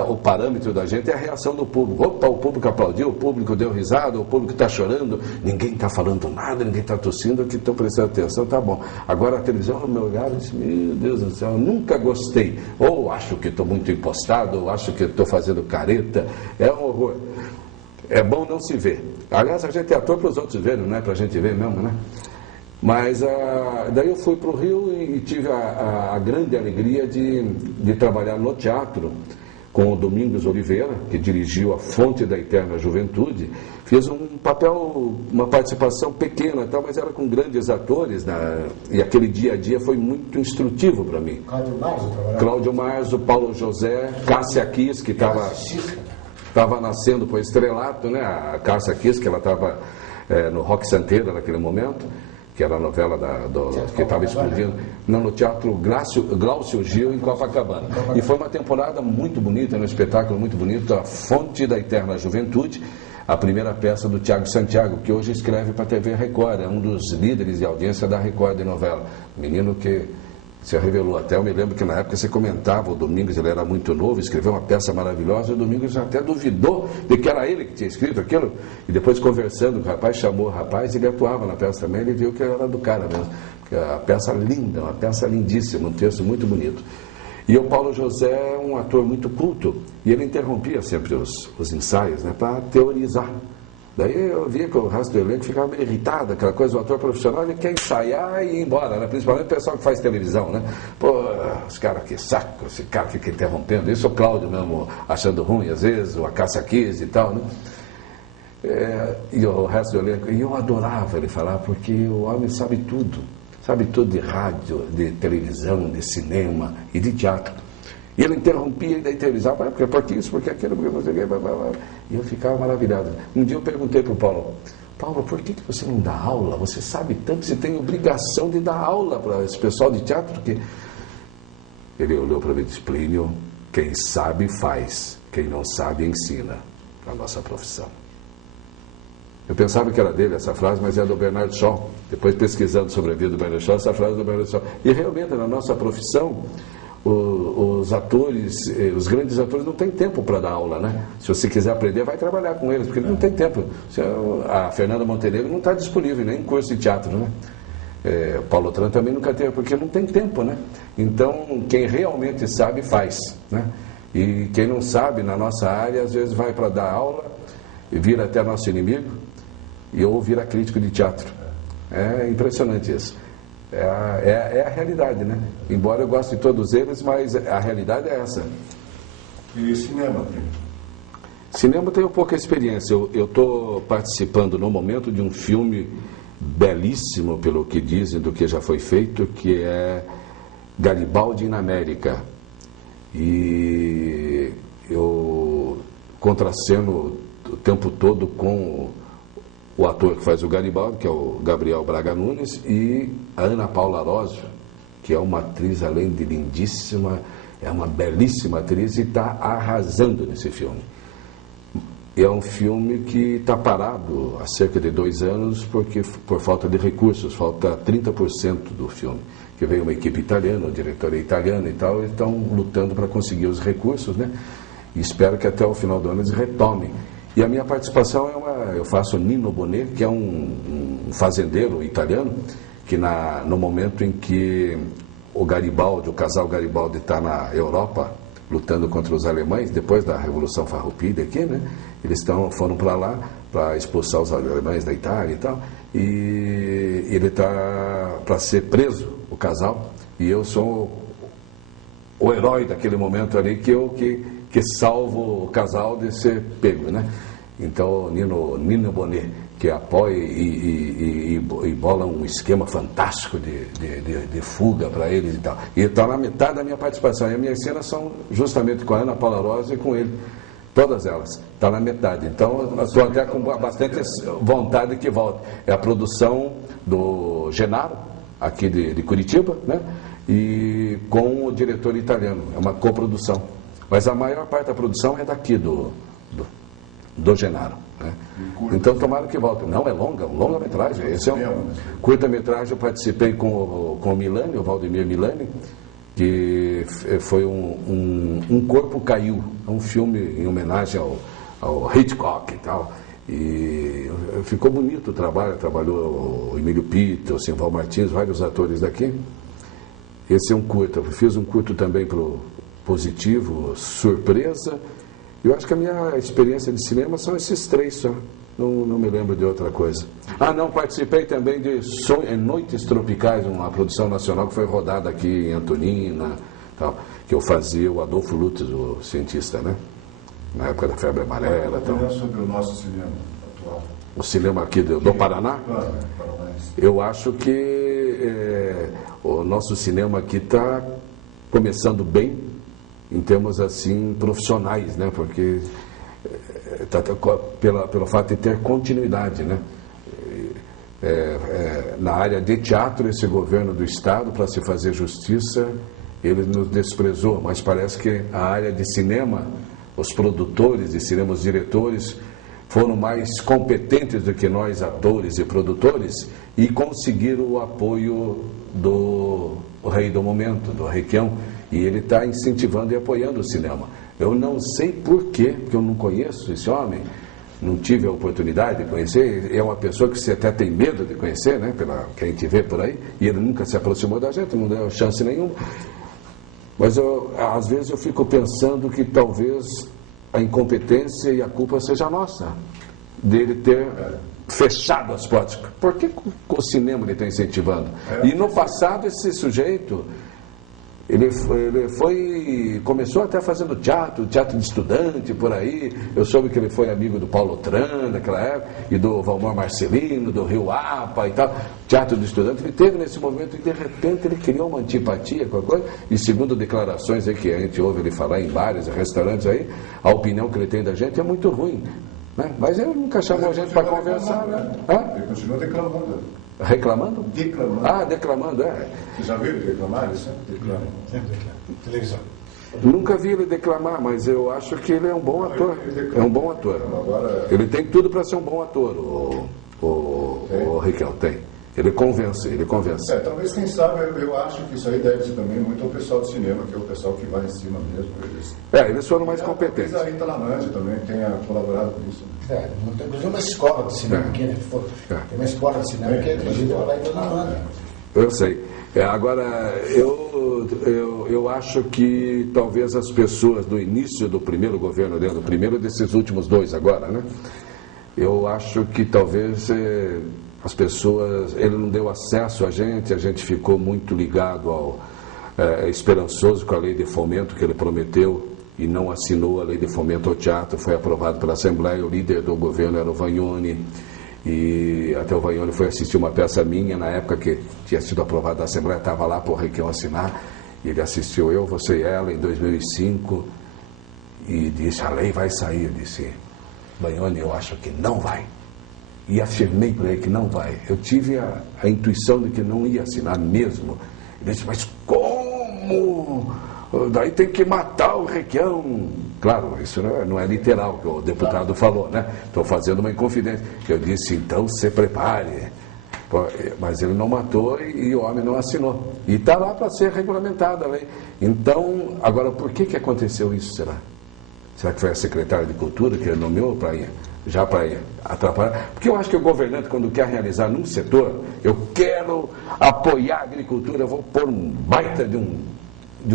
o parâmetro da gente é a reação do público. Opa, o público aplaudiu, o público deu risada, o público está chorando, ninguém está falando nada, ninguém está tossindo, que estão prestando atenção, tá bom. Agora a televisão, no meu olhar, eu disse, meu Deus do céu, eu nunca gostei. Ou acho que estou muito impostado, ou acho que estou fazendo careta, é um horror. É bom não se ver. Aliás, a gente é ator para os outros verem, não é para a gente ver mesmo, né? Mas daí eu fui para o Rio e tive a grande alegria de trabalhar no teatro com o Domingos Oliveira, que dirigiu A Fonte da Eterna Juventude. Fiz um papel, uma participação pequena, tal, mas era com grandes atores, e aquele dia a dia foi muito instrutivo para mim. Cláudio Marzo, Paulo José, Cássia Kiss, que estava nascendo para o estrelato, né? A Cássia Kiss, que ela estava no Rock Santeiro naquele momento, que era a novela que estava explodindo, no Teatro Glaucio Gil, em Copacabana. E foi uma temporada muito bonita, um espetáculo muito bonito, A Fonte da Eterna Juventude, a primeira peça do Tiago Santiago, que hoje escreve para a TV Record, é um dos líderes de audiência da Record de novela. Menino que se revelou até, eu me lembro que na época você comentava, o Domingos, ele era muito novo, escreveu uma peça maravilhosa, e o Domingos até duvidou de que era ele que tinha escrito aquilo, e depois conversando com o rapaz, chamou o rapaz, ele atuava na peça também, ele viu que era do cara mesmo, que a peça linda, uma peça lindíssima, um texto muito bonito. E o Paulo José é um ator muito culto, e ele interrompia sempre os ensaios, né, para teorizar. Daí eu via que o resto do elenco ficava meio irritado, aquela coisa, o ator profissional, ele quer ensaiar e ir embora, né? Principalmente o pessoal que faz televisão, né? Pô, os caras, que saco, esse cara fica interrompendo. Isso o Cláudio mesmo achando ruim, às vezes, o Acácia Kiss e tal, né? E o resto do elenco, e eu adorava ele falar, porque o homem sabe tudo de rádio, de televisão, de cinema e de teatro. E ele interrompia e daí teorizava, porque isso, porque aquilo, porque não sei o quê, blá, blá, blá. E eu ficava maravilhado. Um dia eu perguntei para o Paulo, por que você não dá aula? Você sabe tanto, você tem obrigação de dar aula para esse pessoal de teatro. Porque... Ele olhou para mim e disse, Plínio, quem sabe faz, quem não sabe ensina a nossa profissão. Eu pensava que era dele essa frase, mas é do Bernard Shaw. Depois, pesquisando sobre a vida do Bernard Shaw, essa frase é do Bernard Shaw. E realmente, na nossa profissão, os atores, os grandes atores não têm tempo para dar aula, né? Se você quiser aprender, vai trabalhar com eles, porque ele não tem tempo. A Fernanda Montenegro não está disponível nem em curso de teatro, né? O Paulo Otran também nunca teve, porque não tem tempo, né? Então, quem realmente sabe, faz, né? E quem não sabe, na nossa área, às vezes vai para dar aula e vira até nosso inimigo, ou vira crítico de teatro. É impressionante isso. É a realidade, né? Embora eu goste de todos eles, mas a realidade é essa. E cinema? Cinema eu tenho pouca experiência. Eu estou participando no momento de um filme belíssimo, pelo que dizem, do que já foi feito, que é Garibaldi na América. E eu contraceno o tempo todo com o ator que faz o Garibaldi, que é o Gabriel Braga Nunes, e a Ana Paula Arósio, que é uma atriz, além de lindíssima, é uma belíssima atriz e está arrasando nesse filme. É um filme que está parado há cerca de 2 anos porque por falta de recursos, falta 30% do filme, que veio uma equipe italiana, o diretor é italiano e tal, e estão lutando para conseguir os recursos, né? E espero que até o final do ano eles retomem. E a minha participação eu faço Nino Bonet, que é um fazendeiro italiano, que no momento em que o casal Garibaldi está na Europa, lutando contra os alemães, depois da Revolução Farroupilha aqui, né? Eles foram para lá para expulsar os alemães da Itália e tal, e ele está para ser preso, o casal, e eu sou o herói daquele momento ali, que salvo o casal de ser pego, né? Então, Nino Bonet, que apoia e bola um esquema fantástico de fuga para eles e tal. E está na metade da minha participação. E as minhas cenas são justamente com a Ana Paula Rosa e com ele. Todas elas. Está na metade. Então, estou até com bastante vontade que volte. É a produção do Genaro, aqui de Curitiba, né? E com o diretor italiano. É uma coprodução. Mas a maior parte da produção é daqui do Genaro. Né? Então, tomara que volte. Não, é longa-metragem. Esse é curta-metragem. Eu participei com o Milani, o Valdemir Milani, que foi um Corpo Caiu. É um filme em homenagem ao Hitchcock e tal. E ficou bonito o trabalho. Trabalhou o Emílio Pita, o Simval Martins, vários atores daqui. Esse é um curto. Eu fiz um curto também para o Positivo, Surpresa. Eu acho que a minha experiência de cinema são esses 3 só. Não me lembro de outra coisa. Participei também de Noites Tropicais, uma produção nacional que foi rodada aqui em Antonina, tal, que eu fazia o Adolfo Lutz, o cientista, né? Na época da febre amarela. Então, sobre o nosso cinema atual. O cinema aqui do Paraná? Eu acho que o nosso cinema aqui está começando bem, em termos assim profissionais, né? Porque pelo fato de ter continuidade, né? Na área de teatro, esse governo do Estado, para se fazer justiça, ele nos desprezou, mas parece que a área de cinema, os produtores de cinema, os diretores, foram mais competentes do que nós, atores e produtores, e conseguiram o apoio do rei do momento, do Requião, e ele está incentivando e apoiando o cinema. Eu não sei por quê, porque eu não conheço esse homem, não tive a oportunidade de conhecer, é uma pessoa que você até tem medo de conhecer, né, pela que a gente vê por aí, e ele nunca se aproximou da gente, não deu chance nenhuma. Mas às vezes eu fico pensando que talvez a incompetência e a culpa seja nossa, dele ter fechado as portas. Por que o cinema ele está incentivando? E no passado esse sujeito começou até fazendo teatro de estudante por aí. Eu soube que ele foi amigo do Paulo Tran naquela época, e do Valmor Marcelino, do Rio Apa e tal. Teatro de estudante, ele teve nesse momento e de repente ele criou uma antipatia com a coisa, e segundo declarações aí que a gente ouve ele falar em bares e restaurantes aí, a opinião que ele tem da gente é muito ruim, né? Mas ele nunca chamou a gente para conversar, né? Ele continua declamando. Reclamando? Declamando. Ah, declamando, é. Você já viu ele declamar? Ele sempre declama. Sempre declama. Televisão. Nunca vi ele declamar, mas eu acho que ele é um bom ator. É um bom ator. Ele tem tudo para ser um bom ator, o Riquel, tem. Ele convence. Talvez, quem sabe, eu acho que isso aí deve ser também muito ao pessoal do cinema, que é o pessoal que vai em cima mesmo. Eles foram mais competentes. Talvez a Rita Lanage também tenha colaborado com isso. Tem inclusive uma escola de cinema aqui, né? Tem uma escola de cinema que é dirigida pela Rita Lanage. Eu sei. Agora, eu acho que talvez as pessoas do início do primeiro governo dele, do primeiro desses últimos dois agora, né? Eu acho que talvez as pessoas, ele não deu acesso a gente ficou muito ligado esperançoso com a lei de fomento que ele prometeu e não assinou a lei de fomento ao teatro, foi aprovado pela Assembleia, o líder do governo era o Vagnoni, e até o Vagnoni foi assistir uma peça minha, na época que tinha sido aprovada na Assembleia, estava lá para o Requião assinar, e ele assistiu eu, você e ela, em 2005, e disse, a lei vai sair. Eu disse, Vagnoni, eu acho que não vai. E afirmei para ele que não vai. Eu tive a intuição de que não ia assinar mesmo. Ele disse, mas como? Daí tem que matar o Requião. Claro, isso não é literal que o deputado falou, né? Estou fazendo uma inconfidência. Eu disse, então se prepare. Mas ele não matou e o homem não assinou. E está lá para ser regulamentada a lei. Então, agora, por que aconteceu isso, será? Será que foi a secretária de Cultura que nomeou para atrapalhar? Porque eu acho que o governante, quando quer realizar num setor, eu quero apoiar a agricultura, eu vou pôr um baita de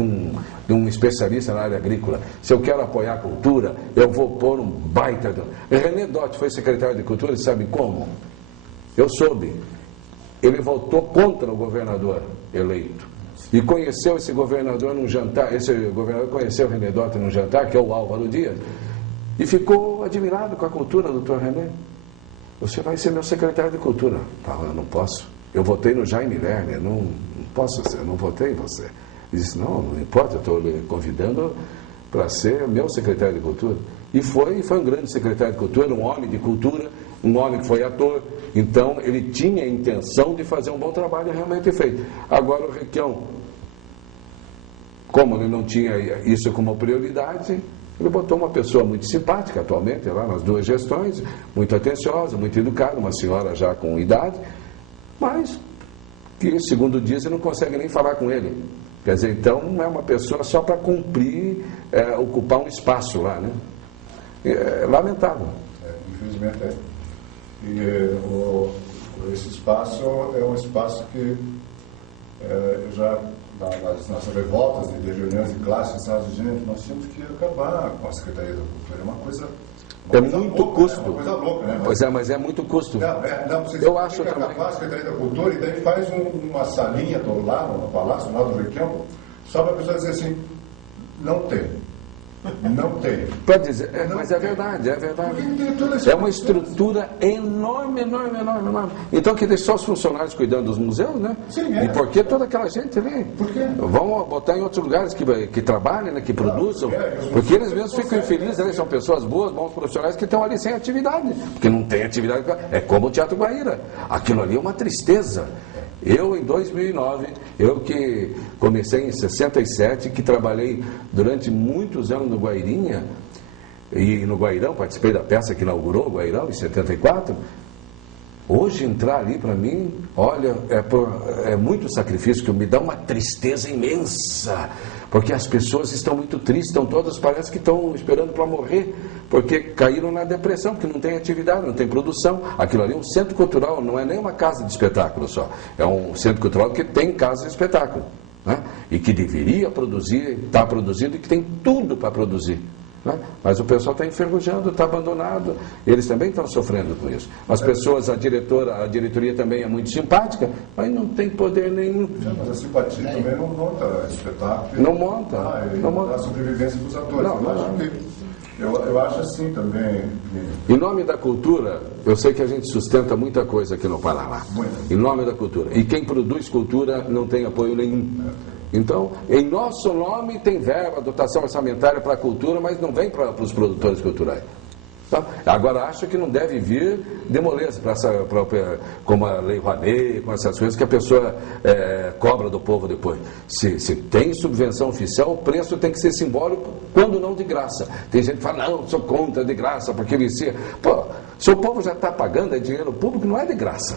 um especialista na área agrícola. Se eu quero apoiar a cultura, eu vou pôr um baita de... René Dott foi secretário de Cultura, e sabe como? Eu soube. Ele votou contra o governador eleito. E conheceu esse governador num jantar, esse governador conheceu o René Dott num jantar, que é o Álvaro Dias, e ficou admirado com a cultura, doutor René. Você vai ser meu secretário de Cultura. Eu não posso. Eu votei no Jaime Lerner, não posso ser, eu não votei em você. Ele disse, não importa, eu estou lhe convidando para ser meu secretário de Cultura. E foi um grande secretário de Cultura, um homem de cultura, um homem que foi ator. Então, ele tinha a intenção de fazer um bom trabalho e realmente fez. Agora, o Requião, como ele não tinha isso como prioridade, ele botou uma pessoa muito simpática atualmente, lá nas duas gestões, muito atenciosa, muito educada, uma senhora já com idade, mas que, segundo diz, não consegue nem falar com ele. Quer dizer, então, é uma pessoa só para cumprir, ocupar um espaço lá, né? É lamentável. Infelizmente é. E esse espaço é um espaço que eu já, nas revoltas de reuniões de classe, gente, nós tínhamos que acabar com a Secretaria da Cultura. É uma coisa... muito louca, custo. Né? Uma coisa louca, né? Pois é, mas é muito custo. Eu acho que acabar a Secretaria da Cultura e daí faz uma salinha do lado, no palácio, lá do Requião, só para a pessoa dizer assim, não tem. Não tem. Pode dizer, mas é verdade. É uma estrutura enorme. Então, que deixar os funcionários cuidando dos museus, né? Sim, E por que toda aquela gente ali? Por quê? Vamos botar em outros lugares que trabalhem, né, que produzam. Porque eles mesmos ficam infelizes, eles são pessoas boas, bons profissionais que estão ali sem atividade. Porque não tem atividade. É como o Teatro Guaíra. Aquilo ali é uma tristeza. Eu, em 2009, eu que comecei em 67, que trabalhei durante muitos anos no Guairinha, e no Guairão, participei da peça que inaugurou o Guairão, em 74, hoje entrar ali para mim, olha, é muito sacrifício, que me dá uma tristeza imensa, porque as pessoas estão muito tristes, todas parece que estão esperando para morrer, porque caíram na depressão, porque não tem atividade, não tem produção. Aquilo ali é um centro cultural, não é nem uma casa de espetáculo só, é um centro cultural que tem casa de espetáculo, né? E que deveria produzir, está produzindo e que tem tudo para produzir. né? Mas o pessoal está enferrujando, está abandonado, eles também estão sofrendo com isso. As pessoas, a diretoria também é muito simpática, mas não tem poder nenhum. Mas a simpatia também não monta espetáculo. Não monta. Não monta a sobrevivência dos atores. Eu acho assim também. Em nome da cultura, eu sei que a gente sustenta muita coisa aqui no Paraná. Em nome da cultura. E quem produz cultura não tem apoio nenhum. Então, em nosso nome tem verba, dotação orçamentária para a cultura, mas não vem para os produtores culturais. Tá? Agora, acho que não deve vir de moleza, como a Lei Rouanet, com essas coisas que a pessoa cobra do povo depois. Se tem subvenção oficial, o preço tem que ser simbólico, quando não de graça. Tem gente que fala, não, sou contra de graça, porque vicia. Pô, se o povo já está pagando, é dinheiro público, não é de graça.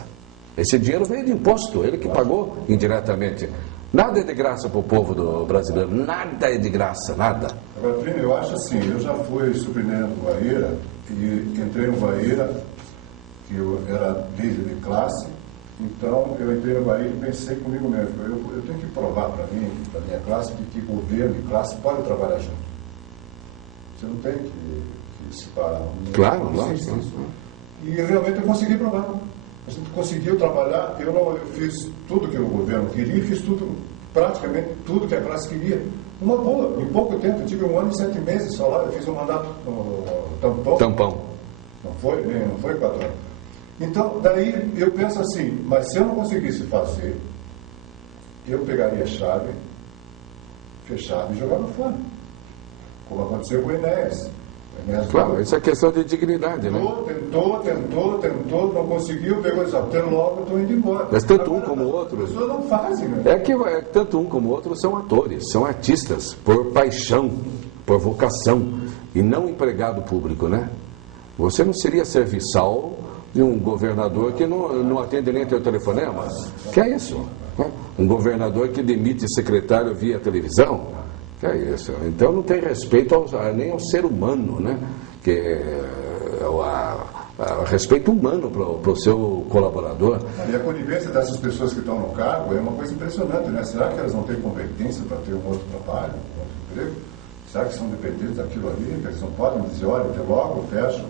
Esse dinheiro veio de imposto, ele que pagou indiretamente. Nada é de graça para o povo brasileiro, nada é de graça, nada. Agora, Plínio, eu acho assim, eu já fui superintendente do Guaíra e entrei no Guaíra, que eu era líder de classe, então eu entrei no Guaíra e pensei comigo mesmo, eu tenho que provar para mim, para a minha classe, que governo e classe podem trabalhar junto. Você não tem que separar. Claro. E realmente eu consegui provar. A gente conseguiu trabalhar, eu fiz tudo que o governo queria, fiz tudo, praticamente tudo que a classe queria. Uma boa, em pouco tempo, eu tive 1 ano e 7 meses só lá, eu fiz um mandato no tampão. Não foi 4 anos. Então, daí eu penso assim, mas se eu não conseguisse fazer, eu pegaria a chave, fechava e jogava fora. Como aconteceu com o Enéas. Claro, isso é questão de dignidade, né? Tentou, não conseguiu, pegou e disse, até logo estou indo embora. Mas tanto um como o outro... As pessoas não fazem, né? É que tanto um como o outro são atores, são artistas, por paixão, por vocação, e não empregado público, né? Você não seria serviçal de um governador que não atende nem teu telefonema. Que é isso? Né? Um governador que demite secretário via televisão. Que é isso. Então não tem respeito nem ao ser humano, né? Respeito humano para o seu colaborador. E a conivência dessas pessoas que estão no cargo é uma coisa impressionante, né? Será que elas não têm competência para ter um outro trabalho, um outro emprego? Será que são dependentes daquilo ali, que eles não podem dizer, olha, de logo, fecho?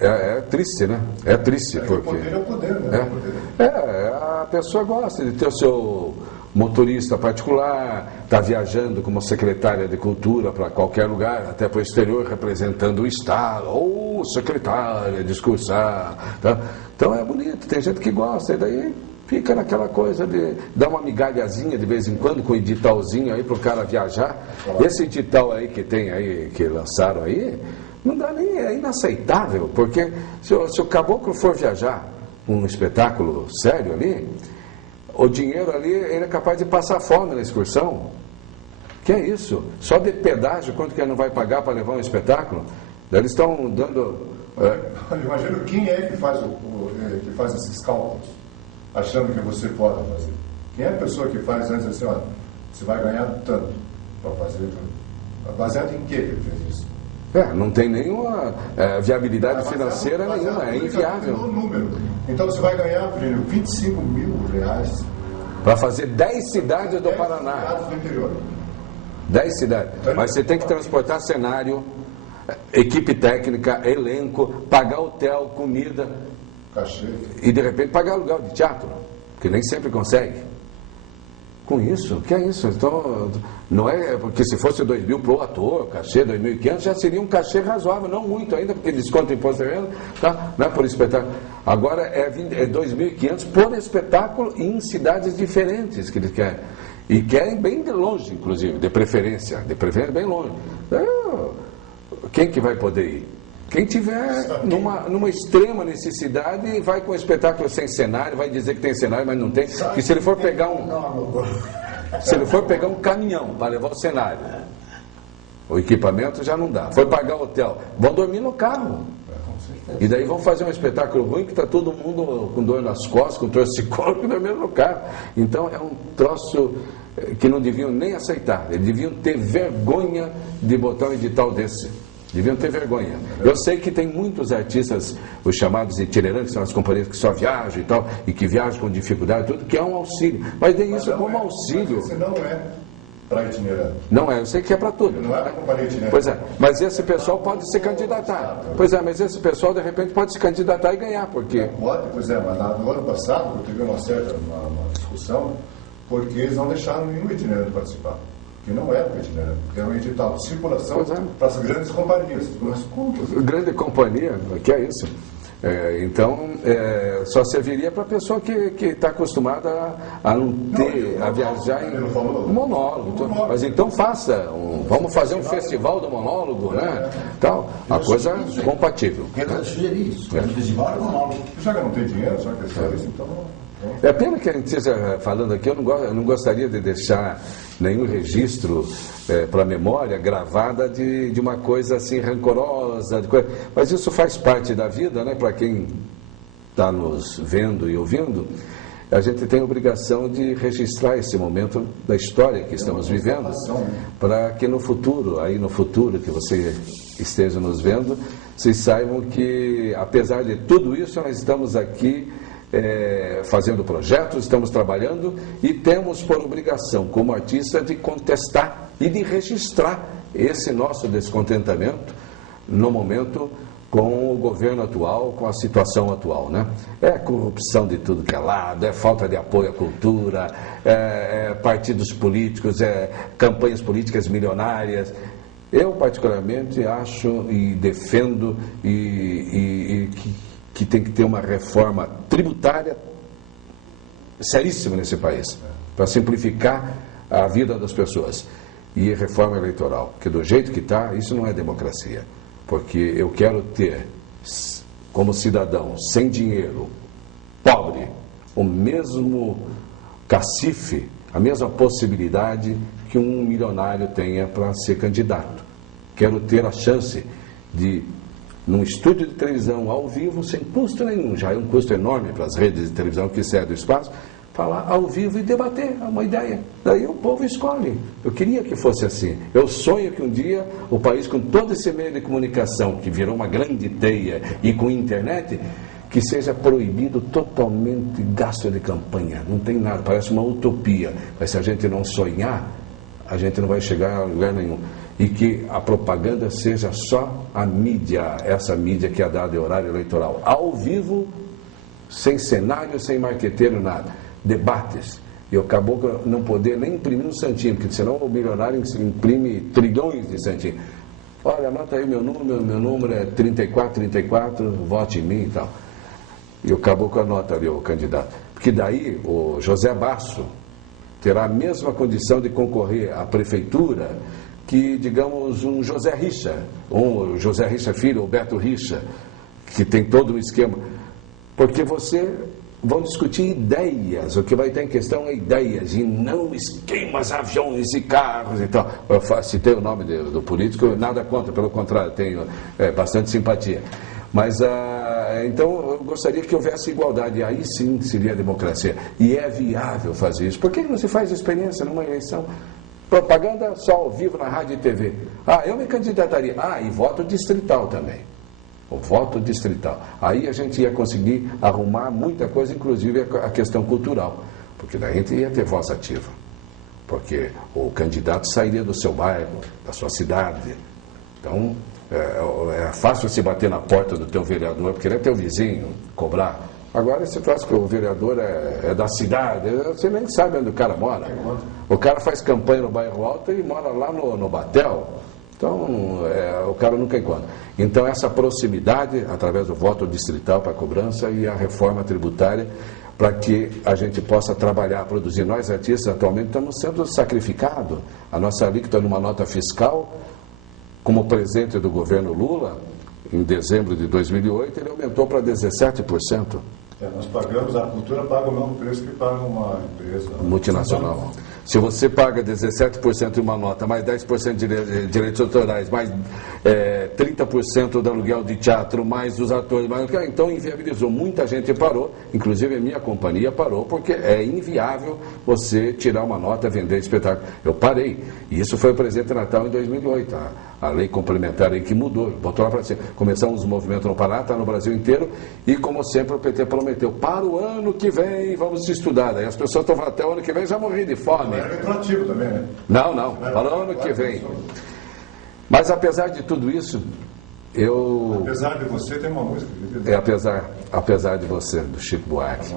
É triste, né? É triste, porque... O poder é o poder, né? A pessoa gosta de ter o seu motorista particular, está viajando como secretária de cultura para qualquer lugar, até para o exterior, representando o Estado, ou secretária, discursar. Tá? Então é bonito, tem gente que gosta, e daí fica naquela coisa de dar uma migalhazinha de vez em quando, com o editalzinho aí para o cara viajar. Esse edital aí que tem aí, que lançaram aí, não dá nem, é inaceitável, porque se o caboclo for viajar um espetáculo sério ali, o dinheiro ali, ele é capaz de passar fome na excursão. Que é isso? Só de pedágio, quanto que ele não vai pagar para levar um espetáculo? Daí eles estão dando... Imagina quem é que faz, que faz esses cálculos, achando que você pode fazer. Quem é a pessoa que faz antes assim, olha, você vai ganhar tanto para fazer... Baseado em que ele fez isso? Não tem nenhuma viabilidade financeira nenhuma, é inviável. Número. Então você vai ganhar, Plínio, 25 mil reais. Para fazer 10 cidades do Paraná. 10 cidades do interior. 10 cidades. Mas você tem que transportar cenário, equipe técnica, elenco, pagar hotel, comida. Cachê. E de repente pagar aluguel de teatro, que nem sempre consegue. Com isso, que é isso? Então, não é porque se fosse 2 mil para o ator, cachê 2.500, já seria um cachê razoável, não muito ainda, porque desconto imposto de renda, tá? Não é por espetáculo. Agora é 2.500 por espetáculo em cidades diferentes que eles querem. E querem bem de longe, inclusive, de preferência bem longe. Então, quem que vai poder ir? Quem tiver numa extrema necessidade vai com um espetáculo sem cenário, vai dizer que tem cenário, mas não tem. Porque se ele for pegar um caminhão para levar o cenário, o equipamento já não dá. Foi pagar hotel, vão dormir no carro. E daí vão fazer um espetáculo ruim que está todo mundo com dor nas costas, com torcicolo, que dormindo no carro. Então é um troço que não deviam nem aceitar. Eles deviam ter vergonha de botar um edital desse. Deviam ter vergonha. Eu sei que tem muitos artistas, os chamados itinerantes, são as companhias que só viajam e tal, e que viajam com dificuldade, tudo, que é um auxílio. Mas tem isso como auxílio. Esse não é. para itinerante. Não é, eu sei que é para tudo. Não é para companhia itinerante. Pois é, mas esse pessoal pode se candidatar. Pois é, mas esse pessoal de repente pode se candidatar e ganhar, porque... Pode, pois é, mas no ano passado eu tive uma discussão, porque eles não deixaram nenhum itinerante participar. Que não era para itinerante, porque era um edital de circulação para as grandes companhias. Mas como? Grande companhia, que é isso? Então, só serviria para a pessoa que está acostumada a não ter, a viajar em monólogo. Mas então vamos fazer um festival do monólogo, né? Tal, a coisa compatível. Quero sugerir isso. Um festival de monólogo. Já que não tem dinheiro, já que é só isso, então... É pena que a gente esteja falando aqui, eu não gostaria de deixar nenhum registro para a memória gravada de uma coisa assim rancorosa, mas isso faz parte da vida, né? Para quem está nos vendo e ouvindo, a gente tem a obrigação de registrar esse momento da história que estamos vivendo, para que no futuro que você esteja nos vendo, vocês saibam que, apesar de tudo isso, nós estamos aqui fazendo projetos, estamos trabalhando e temos por obrigação, como artista, de contestar e de registrar esse nosso descontentamento no momento com o governo atual, com a situação atual, né? É corrupção de tudo que é lado, é falta de apoio à cultura, partidos políticos, campanhas políticas milionárias. Eu, particularmente, acho e defendo que tem que ter uma reforma tributária seríssima nesse país, para simplificar a vida das pessoas. E reforma eleitoral, porque do jeito que está, isso não é democracia. Porque eu quero ter, como cidadão, sem dinheiro, pobre, o mesmo cacife, a mesma possibilidade que um milionário tenha para ser candidato. Quero ter a chance de, num estúdio de televisão ao vivo, sem custo nenhum, já é um custo enorme para as redes de televisão que cedem o espaço, falar ao vivo e debater uma ideia. Daí o povo escolhe. Eu queria que fosse assim. Eu sonho que um dia o país, com todo esse meio de comunicação, que virou uma grande teia, e com internet, que seja proibido totalmente gasto de campanha. Não tem nada, parece uma utopia. Mas se a gente não sonhar, a gente não vai chegar a lugar nenhum. E que a propaganda seja só a mídia, essa mídia que é dada em horário eleitoral, ao vivo, sem cenário, sem marqueteiro, nada. Debates. E acabou que não poder nem imprimir um santinho, porque senão o milionário imprime trilhões de santinhos. Olha, anota aí meu número é 3434, vote em mim e tal. E o caboclo anota ali o candidato. Porque daí o José Basso terá a mesma condição de concorrer à prefeitura que, digamos, um José Richa, ou José Richa Filho, ou Beto Richa, que tem todo um esquema. Porque vão discutir ideias, o que vai ter em questão é ideias, e não esquemas, aviões e carros e tal. Eu citei o nome do político, nada contra, pelo contrário, tenho bastante simpatia. Mas, então, eu gostaria que houvesse igualdade, aí sim seria democracia. E é viável fazer isso. Por que não se faz experiência numa eleição? Propaganda só ao vivo na rádio e TV. Eu me candidataria. E voto distrital também. O voto distrital. Aí a gente ia conseguir arrumar muita coisa, inclusive a questão cultural. Porque daí a gente ia ter voz ativa. Porque o candidato sairia do seu bairro, da sua cidade. Então, é fácil se bater na porta do teu vereador, porque ele é teu vizinho, cobrar. Agora, se faz que o vereador é da cidade, você nem sabe onde o cara mora. O cara faz campanha no bairro Alto e mora lá no Batel. Então, o cara nunca encontra. Então, essa proximidade, através do voto distrital para a cobrança e a reforma tributária, para que a gente possa trabalhar, produzir. Nós, artistas, atualmente, estamos sendo sacrificados. A nossa alíquota numa nota fiscal, como presente do governo Lula, em dezembro de 2008, ele aumentou para 17%. Nós pagamos, a cultura paga o mesmo preço que paga uma empresa multinacional. Se você paga 17% em uma nota, mais 10% de direitos autorais, mais 30% do aluguel de teatro, mais os atores, então inviabilizou. Muita gente parou, inclusive a minha companhia parou, porque é inviável você tirar uma nota, vender espetáculo. Eu parei. E isso foi o presente de Natal em 2008. a lei complementar aí que mudou, botou lá para cima. Começamos o movimento no Pará, está no Brasil inteiro, e como sempre o PT prometeu, para o ano que vem vamos estudar. Aí as pessoas estão falando, até o ano que vem já morri de fome. Não é retroativo também, né? Não, para o ano que vem. Mas apesar de tudo isso, Apesar de você, tem uma música. Apesar de você, do Chico Buarque.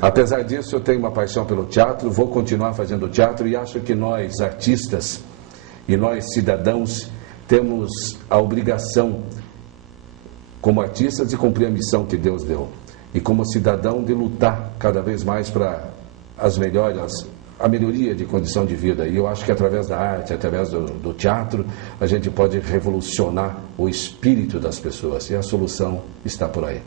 Apesar disso, eu tenho uma paixão pelo teatro, vou continuar fazendo teatro e acho que nós, artistas, e nós, cidadãos, temos a obrigação, como artistas, de cumprir a missão que Deus deu. E como cidadão, de lutar cada vez mais para a melhoria de condição de vida. E eu acho que através da arte, através do teatro, a gente pode revolucionar o espírito das pessoas. E a solução está por aí.